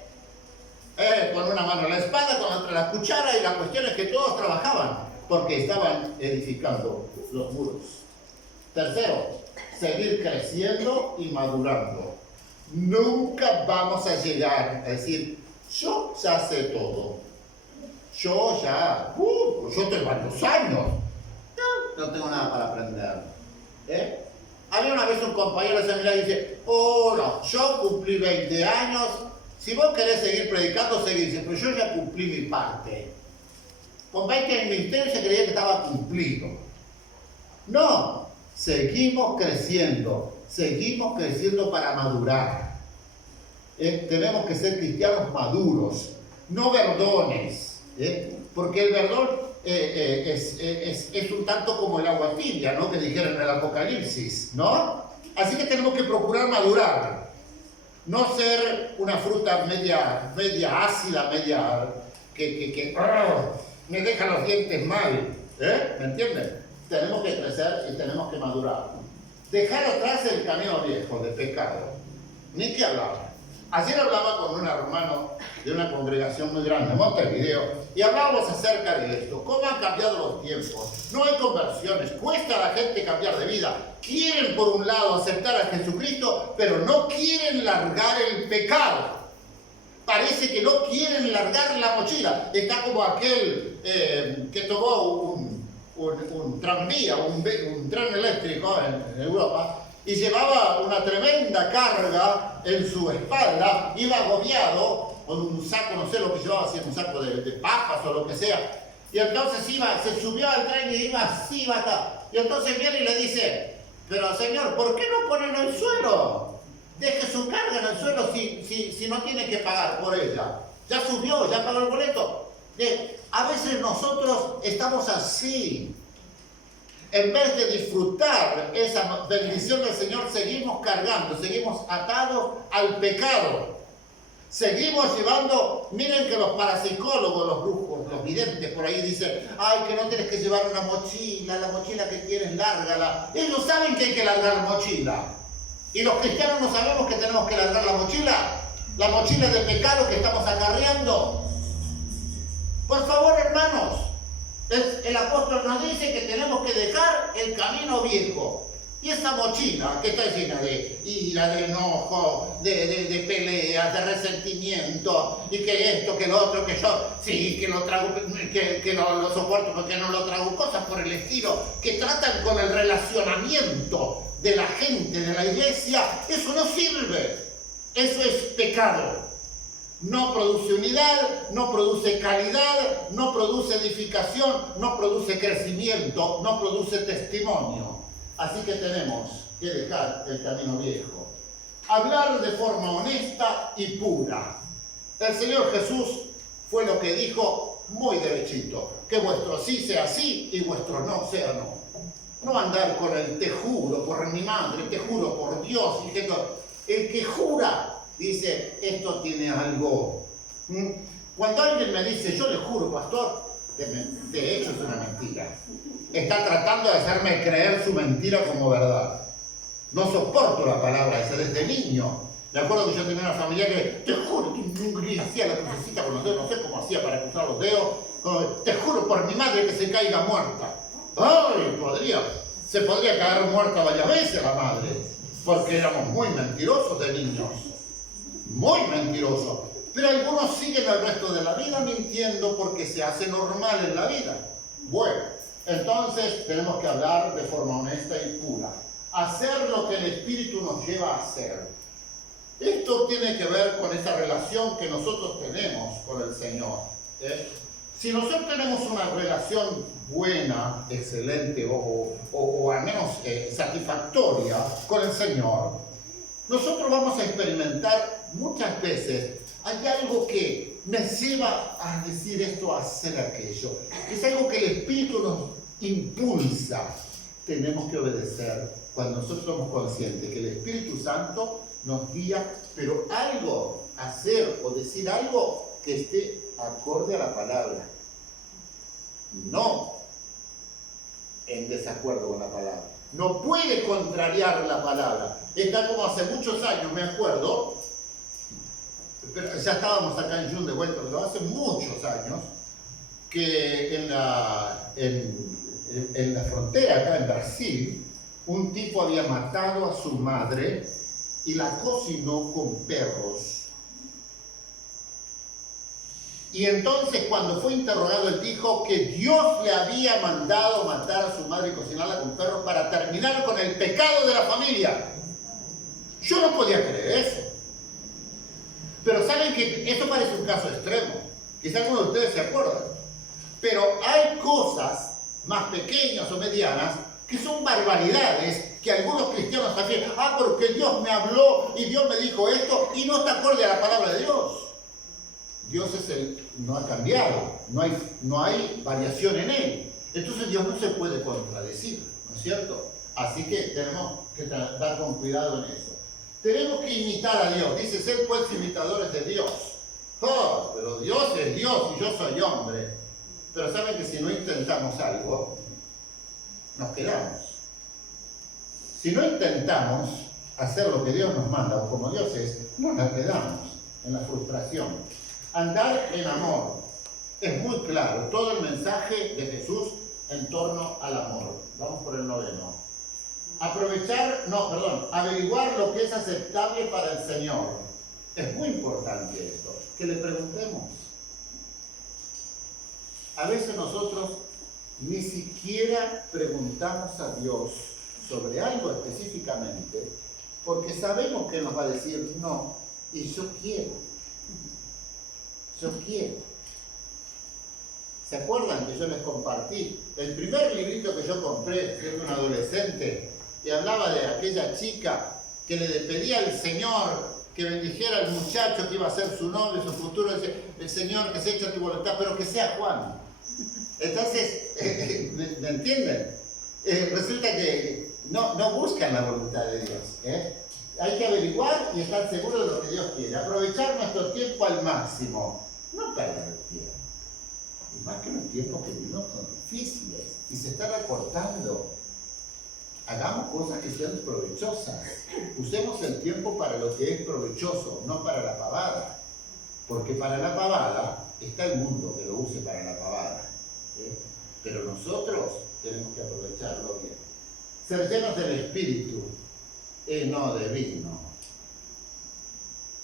Con una mano la espada, con la otra la cuchara, y la cuestión es que todos trabajaban porque estaban edificando los muros. Tercero, seguir creciendo y madurando. Nunca vamos a llegar a decir, yo ya sé todo. Yo tengo varios años. No tengo nada para aprender. Había una vez un compañero de seminario y dice, no, yo cumplí 20 años. Si vos querés seguir predicando, seguir. Dice, pero yo ya cumplí mi parte. Con 20 años en el ministerio se creía que estaba cumplido. No, seguimos creciendo para madurar. tenemos que ser cristianos maduros, no verdones, porque el verdón es un tanto como el agua tibia, ¿no? Que dijeron en el Apocalipsis, ¿no? Así que tenemos que procurar madurar, no ser una fruta media ácida, que me deja los dientes mal, ¿me entienden? Tenemos que crecer y tenemos que madurar. Dejar atrás el camino viejo de pecado, ni que hablar. Ayer hablaba con un hermano de una congregación muy grande, Montevideo, y hablábamos acerca de esto, cómo han cambiado los tiempos, no hay conversiones, cuesta a la gente cambiar de vida, quieren por un lado aceptar a Jesucristo, pero no quieren largar el pecado, parece que no quieren largar la mochila, está como aquel que tomó un tranvía, un tren eléctrico en Europa, y llevaba una tremenda carga en su espalda, iba agobiado con un saco, no sé lo que llevaba, si era un saco de papas o lo que sea, y entonces se subió al tren y iba así, iba acá, y entonces viene y le dice, pero señor, ¿por qué no ponen el suelo? Deje su carga en el suelo si no tiene que pagar por ella, ya subió, ya pagó el boleto. A veces nosotros estamos así. En vez de disfrutar esa bendición del Señor, seguimos cargando, seguimos atados al pecado. Seguimos llevando, miren que los parapsicólogos, los brujos, los videntes por ahí dicen, ay, que no tienes que llevar una mochila, la mochila que tienes, lárgala. Ellos saben que hay que largar la mochila. Y los cristianos no sabemos que tenemos que largar la mochila de pecado que estamos acarreando. Por favor, hermanos. El apóstol nos dice que tenemos que dejar el camino viejo. Y esa mochila que está llena de ira, de enojo, de peleas, de resentimiento, y que esto, que lo otro, que yo, sí, que lo trago, que no lo soporto porque no lo trago, cosas por el estilo, que tratan con el relacionamiento de la gente, de la iglesia, eso no sirve. Eso es pecado. No produce unidad, no produce calidad, no produce edificación, no produce crecimiento, no produce testimonio. Así que tenemos que dejar el camino viejo. Hablar de forma honesta y pura. El Señor Jesús fue lo que dijo muy derechito, que vuestro sí sea sí y vuestro no sea no. No andar con el te juro por mi madre, te juro por Dios. El que jura dice, esto tiene algo. Cuando alguien me dice, yo le juro, pastor, de hecho es una mentira. Está tratando de hacerme creer su mentira como verdad. No soporto la palabra esa desde niño. Me acuerdo que yo tenía una familia que, te juro, que hacía la crucecita con los dedos, no sé cómo hacía para cruzar los dedos. Te juro por mi madre que se caiga muerta. ¡Ay! Se podría caer muerta varias veces la madre, porque éramos muy mentirosos de niños. Muy mentiroso. Pero algunos siguen el resto de la vida mintiendo porque se hace normal en la vida. Bueno, entonces tenemos que hablar de forma honesta y pura. Hacer lo que el Espíritu nos lleva a hacer. Esto tiene que ver con esa relación que nosotros tenemos con el Señor. Si nosotros tenemos una relación buena, excelente o al menos satisfactoria con el Señor, nosotros vamos a experimentar muchas veces, hay algo que me lleva a decir esto, a hacer aquello. Es algo que el Espíritu nos impulsa. Tenemos que obedecer cuando nosotros somos conscientes que el Espíritu Santo nos guía, pero algo, hacer o decir algo que esté acorde a la palabra. No en desacuerdo con la palabra. No puede contrariar la palabra. Está como hace muchos años, me acuerdo, pero ya estábamos acá en Jun de vuelta, pero hace muchos años, que en la frontera acá en Brasil, un tipo había matado a su madre y la cocinó con perros. Y entonces cuando fue interrogado, él dijo que Dios le había mandado matar a su madre y cocinarla con perros para terminar con el pecado de la familia. Yo no podía creer eso. Pero saben que esto parece un caso extremo. Quizá algunos de ustedes se acuerdan. Pero hay cosas más pequeñas o medianas que son barbaridades que algunos cristianos afirman, porque Dios me habló y Dios me dijo esto, y no está acorde a la palabra de Dios. Dios no ha cambiado, no hay variación en él. Entonces Dios no se puede contradecir, ¿no es cierto? Así que tenemos que dar con cuidado en eso. Tenemos que imitar a Dios. Dice, ser pues imitadores de Dios. Pero Dios es Dios y yo soy hombre. Pero saben que si no intentamos algo, nos quedamos. Si no intentamos hacer lo que Dios nos manda o como Dios es, nos quedamos en la frustración. Andar en amor. Es muy claro todo el mensaje de Jesús en torno al amor. Vamos por el 9. Averiguar lo que es aceptable para el Señor. Es muy importante esto, que le preguntemos. A veces nosotros ni siquiera preguntamos a Dios sobre algo específicamente, porque sabemos que Él nos va a decir no, y yo quiero. ¿Se acuerdan que yo les compartí? El primer librito que yo compré, siendo un adolescente, y hablaba de aquella chica que le pedía al Señor que bendijera al muchacho que iba a ser su novio, su futuro, el Señor que se echa tu voluntad, pero que sea Juan. Entonces, ¿me entienden? Resulta que no buscan la voluntad de Dios. Hay que averiguar y estar seguros de lo que Dios quiere. Aprovechar nuestro tiempo al máximo. No perder el tiempo. Y más que los tiempos que vivimos son difíciles y se están acortando. Hagamos cosas que sean provechosas. Usemos el tiempo para lo que es provechoso, no para la pavada. Porque para la pavada está el mundo que lo use para la pavada. Pero nosotros tenemos que aprovecharlo bien. Ser llenos del Espíritu y no de vino.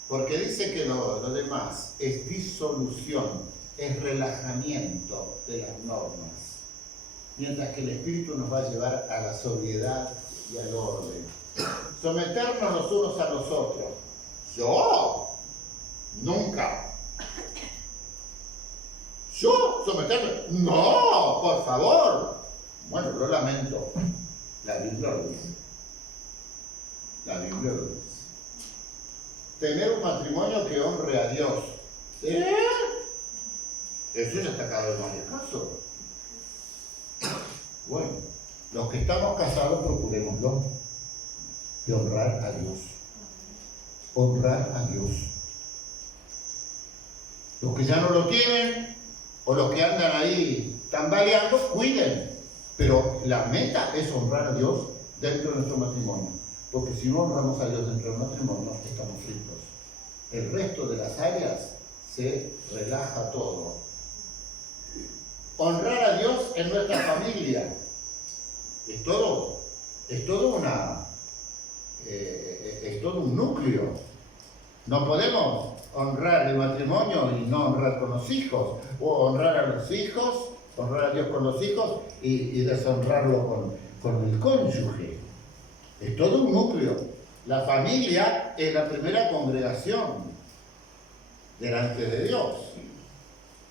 Porque dice que lo demás es disolución, es relajamiento de las normas. Mientras que el Espíritu nos va a llevar a la sobriedad y al orden. Someternos los unos a los otros. ¿Yo? Nunca. ¿Yo? ¿Someterme? No, por favor. Bueno, lo lamento. La Biblia lo dice. La Biblia lo dice. Tener un matrimonio que honre a Dios. Eso ya está cada vez más escaso. Bueno, los que estamos casados procurémoslo de honrar a Dios. Honrar a Dios. Los que ya no lo tienen o los que andan ahí tambaleando, cuiden. Pero la meta es honrar a Dios dentro de nuestro matrimonio. Porque si no honramos a Dios dentro del matrimonio, estamos fritos. El resto de las áreas se relaja todo. Honrar a Dios en nuestra familia es todo un núcleo. No podemos honrar el matrimonio y no honrar con los hijos, o honrar a los hijos, honrar a Dios con los hijos y deshonrarlo con el cónyuge. Es todo un núcleo. La familia es la primera congregación delante de Dios.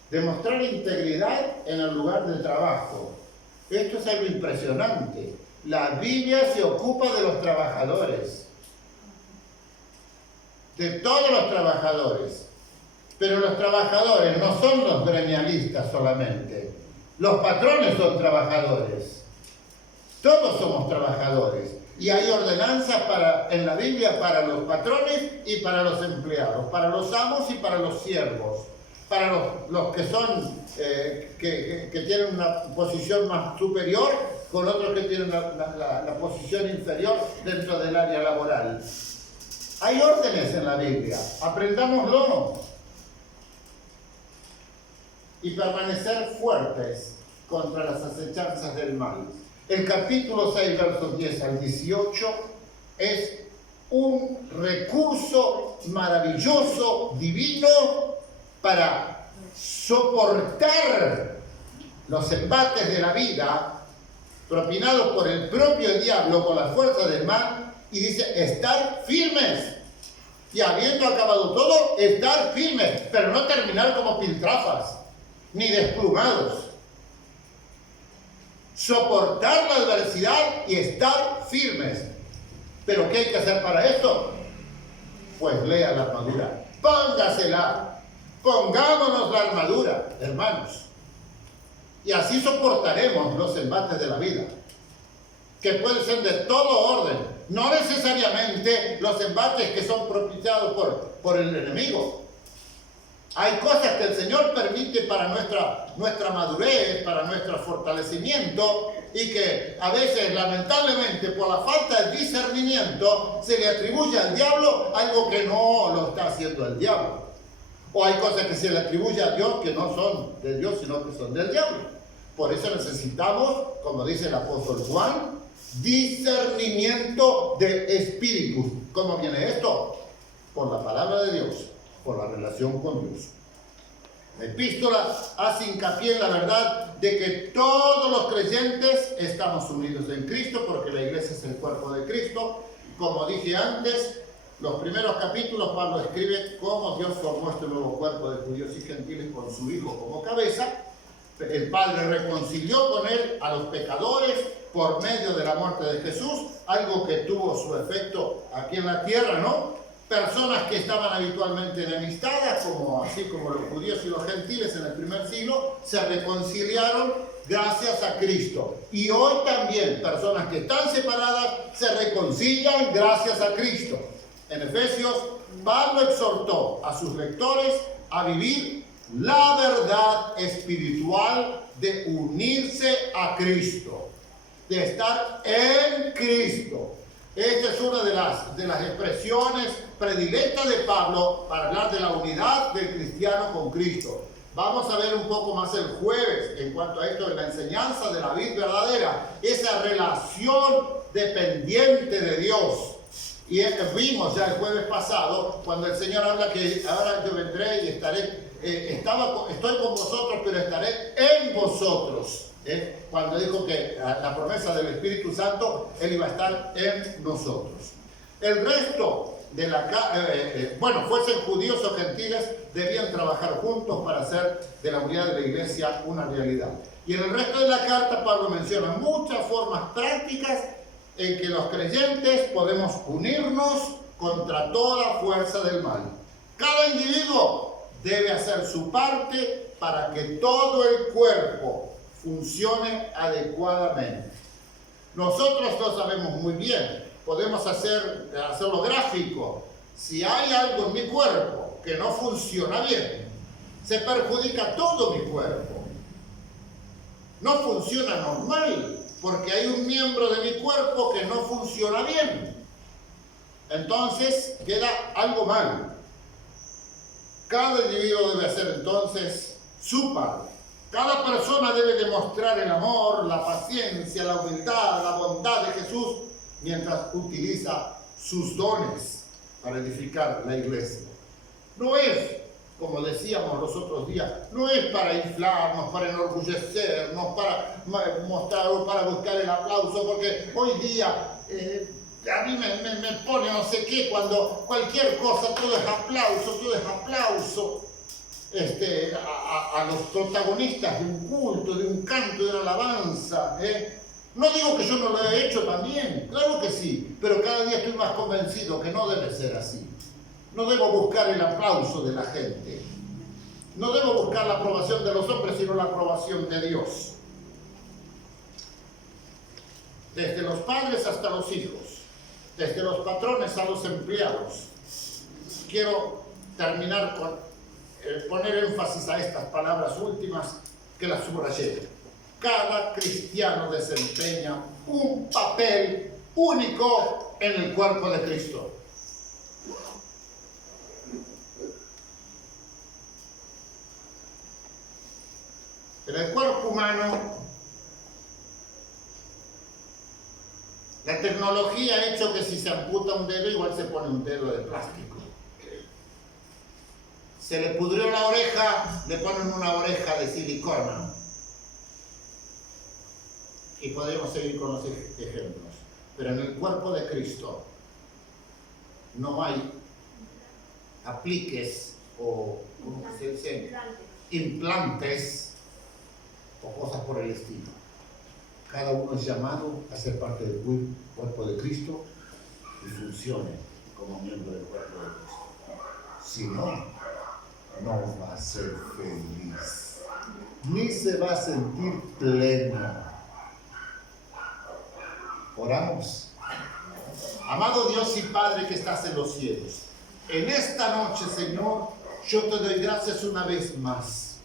Demostrar integridad en el lugar de trabajo. Esto es algo impresionante. La Biblia se ocupa de los trabajadores. De todos los trabajadores. Pero los trabajadores no son los gremialistas solamente. Los patrones son trabajadores. Todos somos trabajadores. Y hay ordenanzas en la Biblia para los patrones y para los empleados, para los amos y para los siervos, para los que son que tienen una posición más superior, con otros que tienen la posición inferior dentro del área laboral. Hay órdenes en la Biblia, aprendámoslo. Y permanecer fuertes contra las acechanzas del mal. El capítulo 6, versos 10 al 18, es un recurso maravilloso, divino, para soportar los embates de la vida propinados por el propio diablo con la fuerza del mal, y dice, estar firmes. Y habiendo acabado todo, estar firmes, pero no terminar como piltrafas, ni desplumados. soportar la adversidad y estar firmes. ¿Pero qué hay que hacer para esto? Pues lea la armadura, póngasela, pongámonos la armadura, hermanos. Y así soportaremos los embates de la vida, que pueden ser de todo orden, no necesariamente los embates que son propiciados por el enemigo. Hay cosas que el Señor permite para nuestra madurez, para nuestro fortalecimiento, y que a veces, lamentablemente, por la falta de discernimiento, se le atribuye al diablo algo que no lo está haciendo el diablo. O hay cosas que se le atribuye a Dios que no son de Dios, sino que son del diablo. Por eso necesitamos, como dice el apóstol Juan, discernimiento de espíritus. ¿Cómo viene esto? Por la palabra de Dios, por la relación con Dios. La epístola hace hincapié en la verdad de que todos los creyentes estamos unidos en Cristo, porque la iglesia es el cuerpo de Cristo. Como dije antes, los primeros capítulos Pablo escribe cómo Dios formó este nuevo cuerpo de judíos y gentiles con su Hijo como cabeza. El Padre reconcilió con él a los pecadores por medio de la muerte de Jesús, algo que tuvo su efecto aquí en la tierra, ¿no? Personas que estaban habitualmente enemistadas, así como los judíos y los gentiles en el primer siglo, se reconciliaron gracias a Cristo. Y hoy también personas que están separadas se reconcilian gracias a Cristo. En Efesios, Pablo exhortó a sus lectores a vivir la verdad espiritual de unirse a Cristo, de estar en Cristo. Esta es una de las expresiones predilectas de Pablo para hablar de la unidad del cristiano con Cristo. Vamos a ver un poco más el jueves en cuanto a esto de la enseñanza de la vid verdadera, esa relación dependiente de Dios. Y vimos ya el jueves pasado cuando el Señor habla que ahora yo vendré y estoy con vosotros, pero estaré en vosotros. Cuando dijo que la promesa del Espíritu Santo, Él iba a estar en nosotros. El resto de fuesen judíos o gentiles, debían trabajar juntos para hacer de la unidad de la iglesia una realidad. Y en el resto de la carta Pablo menciona muchas formas prácticas en que los creyentes podemos unirnos contra toda fuerza del mal. Cada individuo debe hacer su parte para que todo el cuerpo funcione adecuadamente. Nosotros lo sabemos muy bien, podemos hacerlo gráfico. Si hay algo en mi cuerpo que no funciona bien, se perjudica todo mi cuerpo. No funciona normal, porque hay un miembro de mi cuerpo que no funciona bien. Entonces queda algo mal. Cada individuo debe hacer entonces su parte. Cada persona debe demostrar el amor, la paciencia, la humildad, la bondad de Jesús mientras utiliza sus dones para edificar la iglesia. No es, como decíamos los otros días, no es para inflarnos, para enorgullecernos, para mostrar o para buscar el aplauso, porque hoy día a mí me pone no sé qué, cuando cualquier cosa todo es aplauso. A los protagonistas de un culto, de un canto, de una alabanza. No digo que yo no lo he hecho también, claro que sí, pero cada día estoy más convencido que no debe ser así. No debo buscar el aplauso de la gente. No debo buscar la aprobación de los hombres, sino la aprobación de Dios. Desde los padres hasta los hijos, desde los patrones a los empleados. Quiero terminar con poner énfasis a estas palabras últimas que las subrayé. Cada cristiano desempeña un papel único en el cuerpo de Cristo. En el cuerpo humano, la tecnología ha hecho que si se amputa un dedo, igual se pone un dedo de plástico. Se le pudrió la oreja, le ponen una oreja de silicona. Y podemos seguir con los ejemplos. Pero en el cuerpo de Cristo no hay apliques o implantes o cosas por el estilo. cada uno es llamado a ser parte del cuerpo de Cristo y funcione como miembro del cuerpo de Cristo. Si no, no va a ser feliz, ni se va a sentir pleno. Oramos. Amado Dios y Padre que estás en los cielos, en esta noche, Señor, yo te doy gracias una vez más.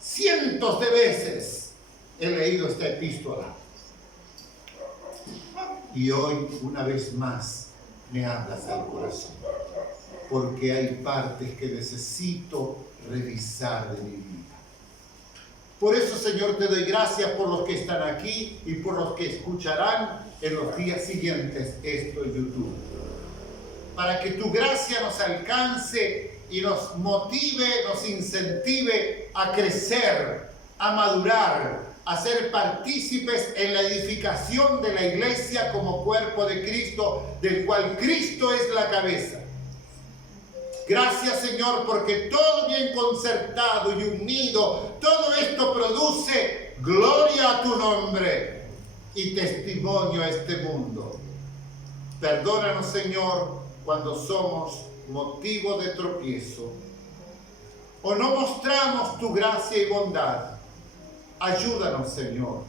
Cientos de veces he leído esta epístola. Y hoy, una vez más, me hablas al corazón. Porque hay partes que necesito revisar de mi vida. Por eso, Señor, te doy gracias por los que están aquí y por los que escucharán en los días siguientes esto en YouTube. Para que tu gracia nos alcance y nos motive, nos incentive a crecer, a madurar, a ser partícipes en la edificación de la iglesia como cuerpo de Cristo, del cual Cristo es la cabeza. Gracias, Señor, porque todo bien concertado y unido, todo esto produce gloria a tu nombre y testimonio a este mundo. Perdónanos, Señor, cuando somos motivo de tropiezo o no mostramos tu gracia y bondad. Ayúdanos, Señor,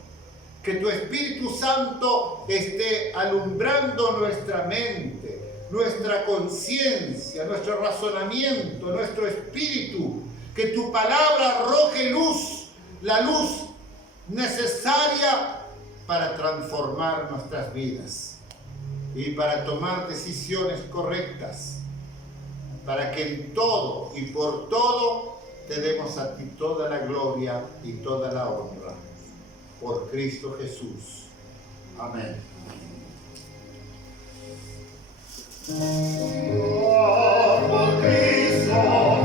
que tu Espíritu Santo esté alumbrando nuestra mente, nuestra conciencia, nuestro razonamiento, nuestro espíritu, que tu palabra arroje luz, la luz necesaria para transformar nuestras vidas y para tomar decisiones correctas, para que en todo y por todo te demos a ti toda la gloria y toda la honra. Por Cristo Jesús. Amén. Por Cristo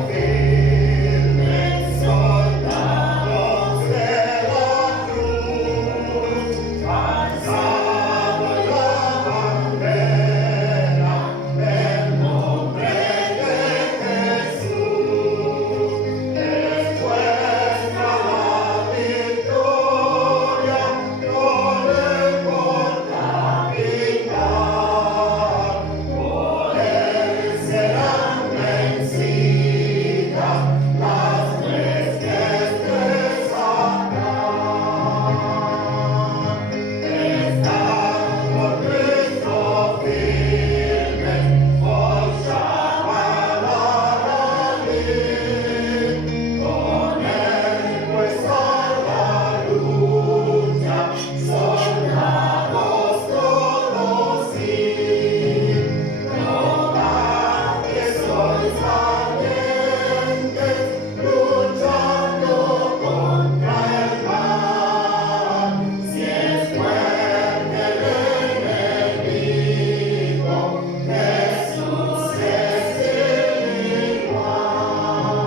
firme, soldados de la cruz, alzando la bandera del nombre de Jesús, es nuestra la victoria, no le importa quitar, por él serán vencidas las bestias que sacan. Están por Cristo firmes, os llaman a la lid, con él pues la lucha, soldados todos y no que sois valientes, luchando contra el mal. Si es fuerte el enemigo, Jesús es igual.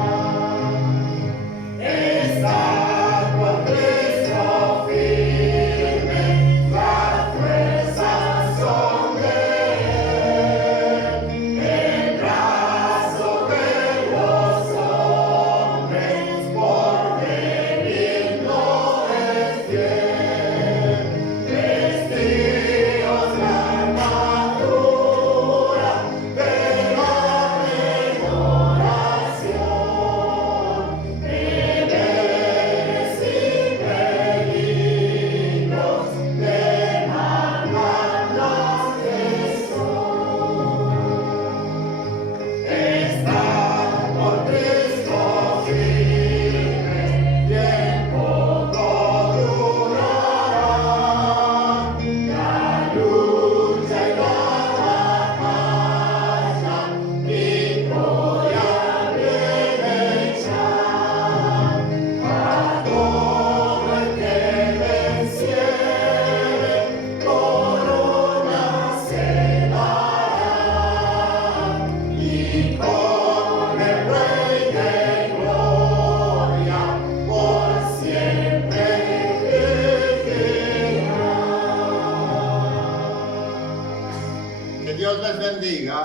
Estad por Cristo firme, las fuerzas son de él, el brazo de los hombres por débil no es fiel. Vestidos la armadura de la renovación, deberes y peligros demandan las que son. Estad por Cristo firme, bien poco durará la lucha y la batalla, victoria bien hecha. A todo el que venciere, corona se dará, y con el Rey de gloria por siempre vivirá. Que Dios les bendiga.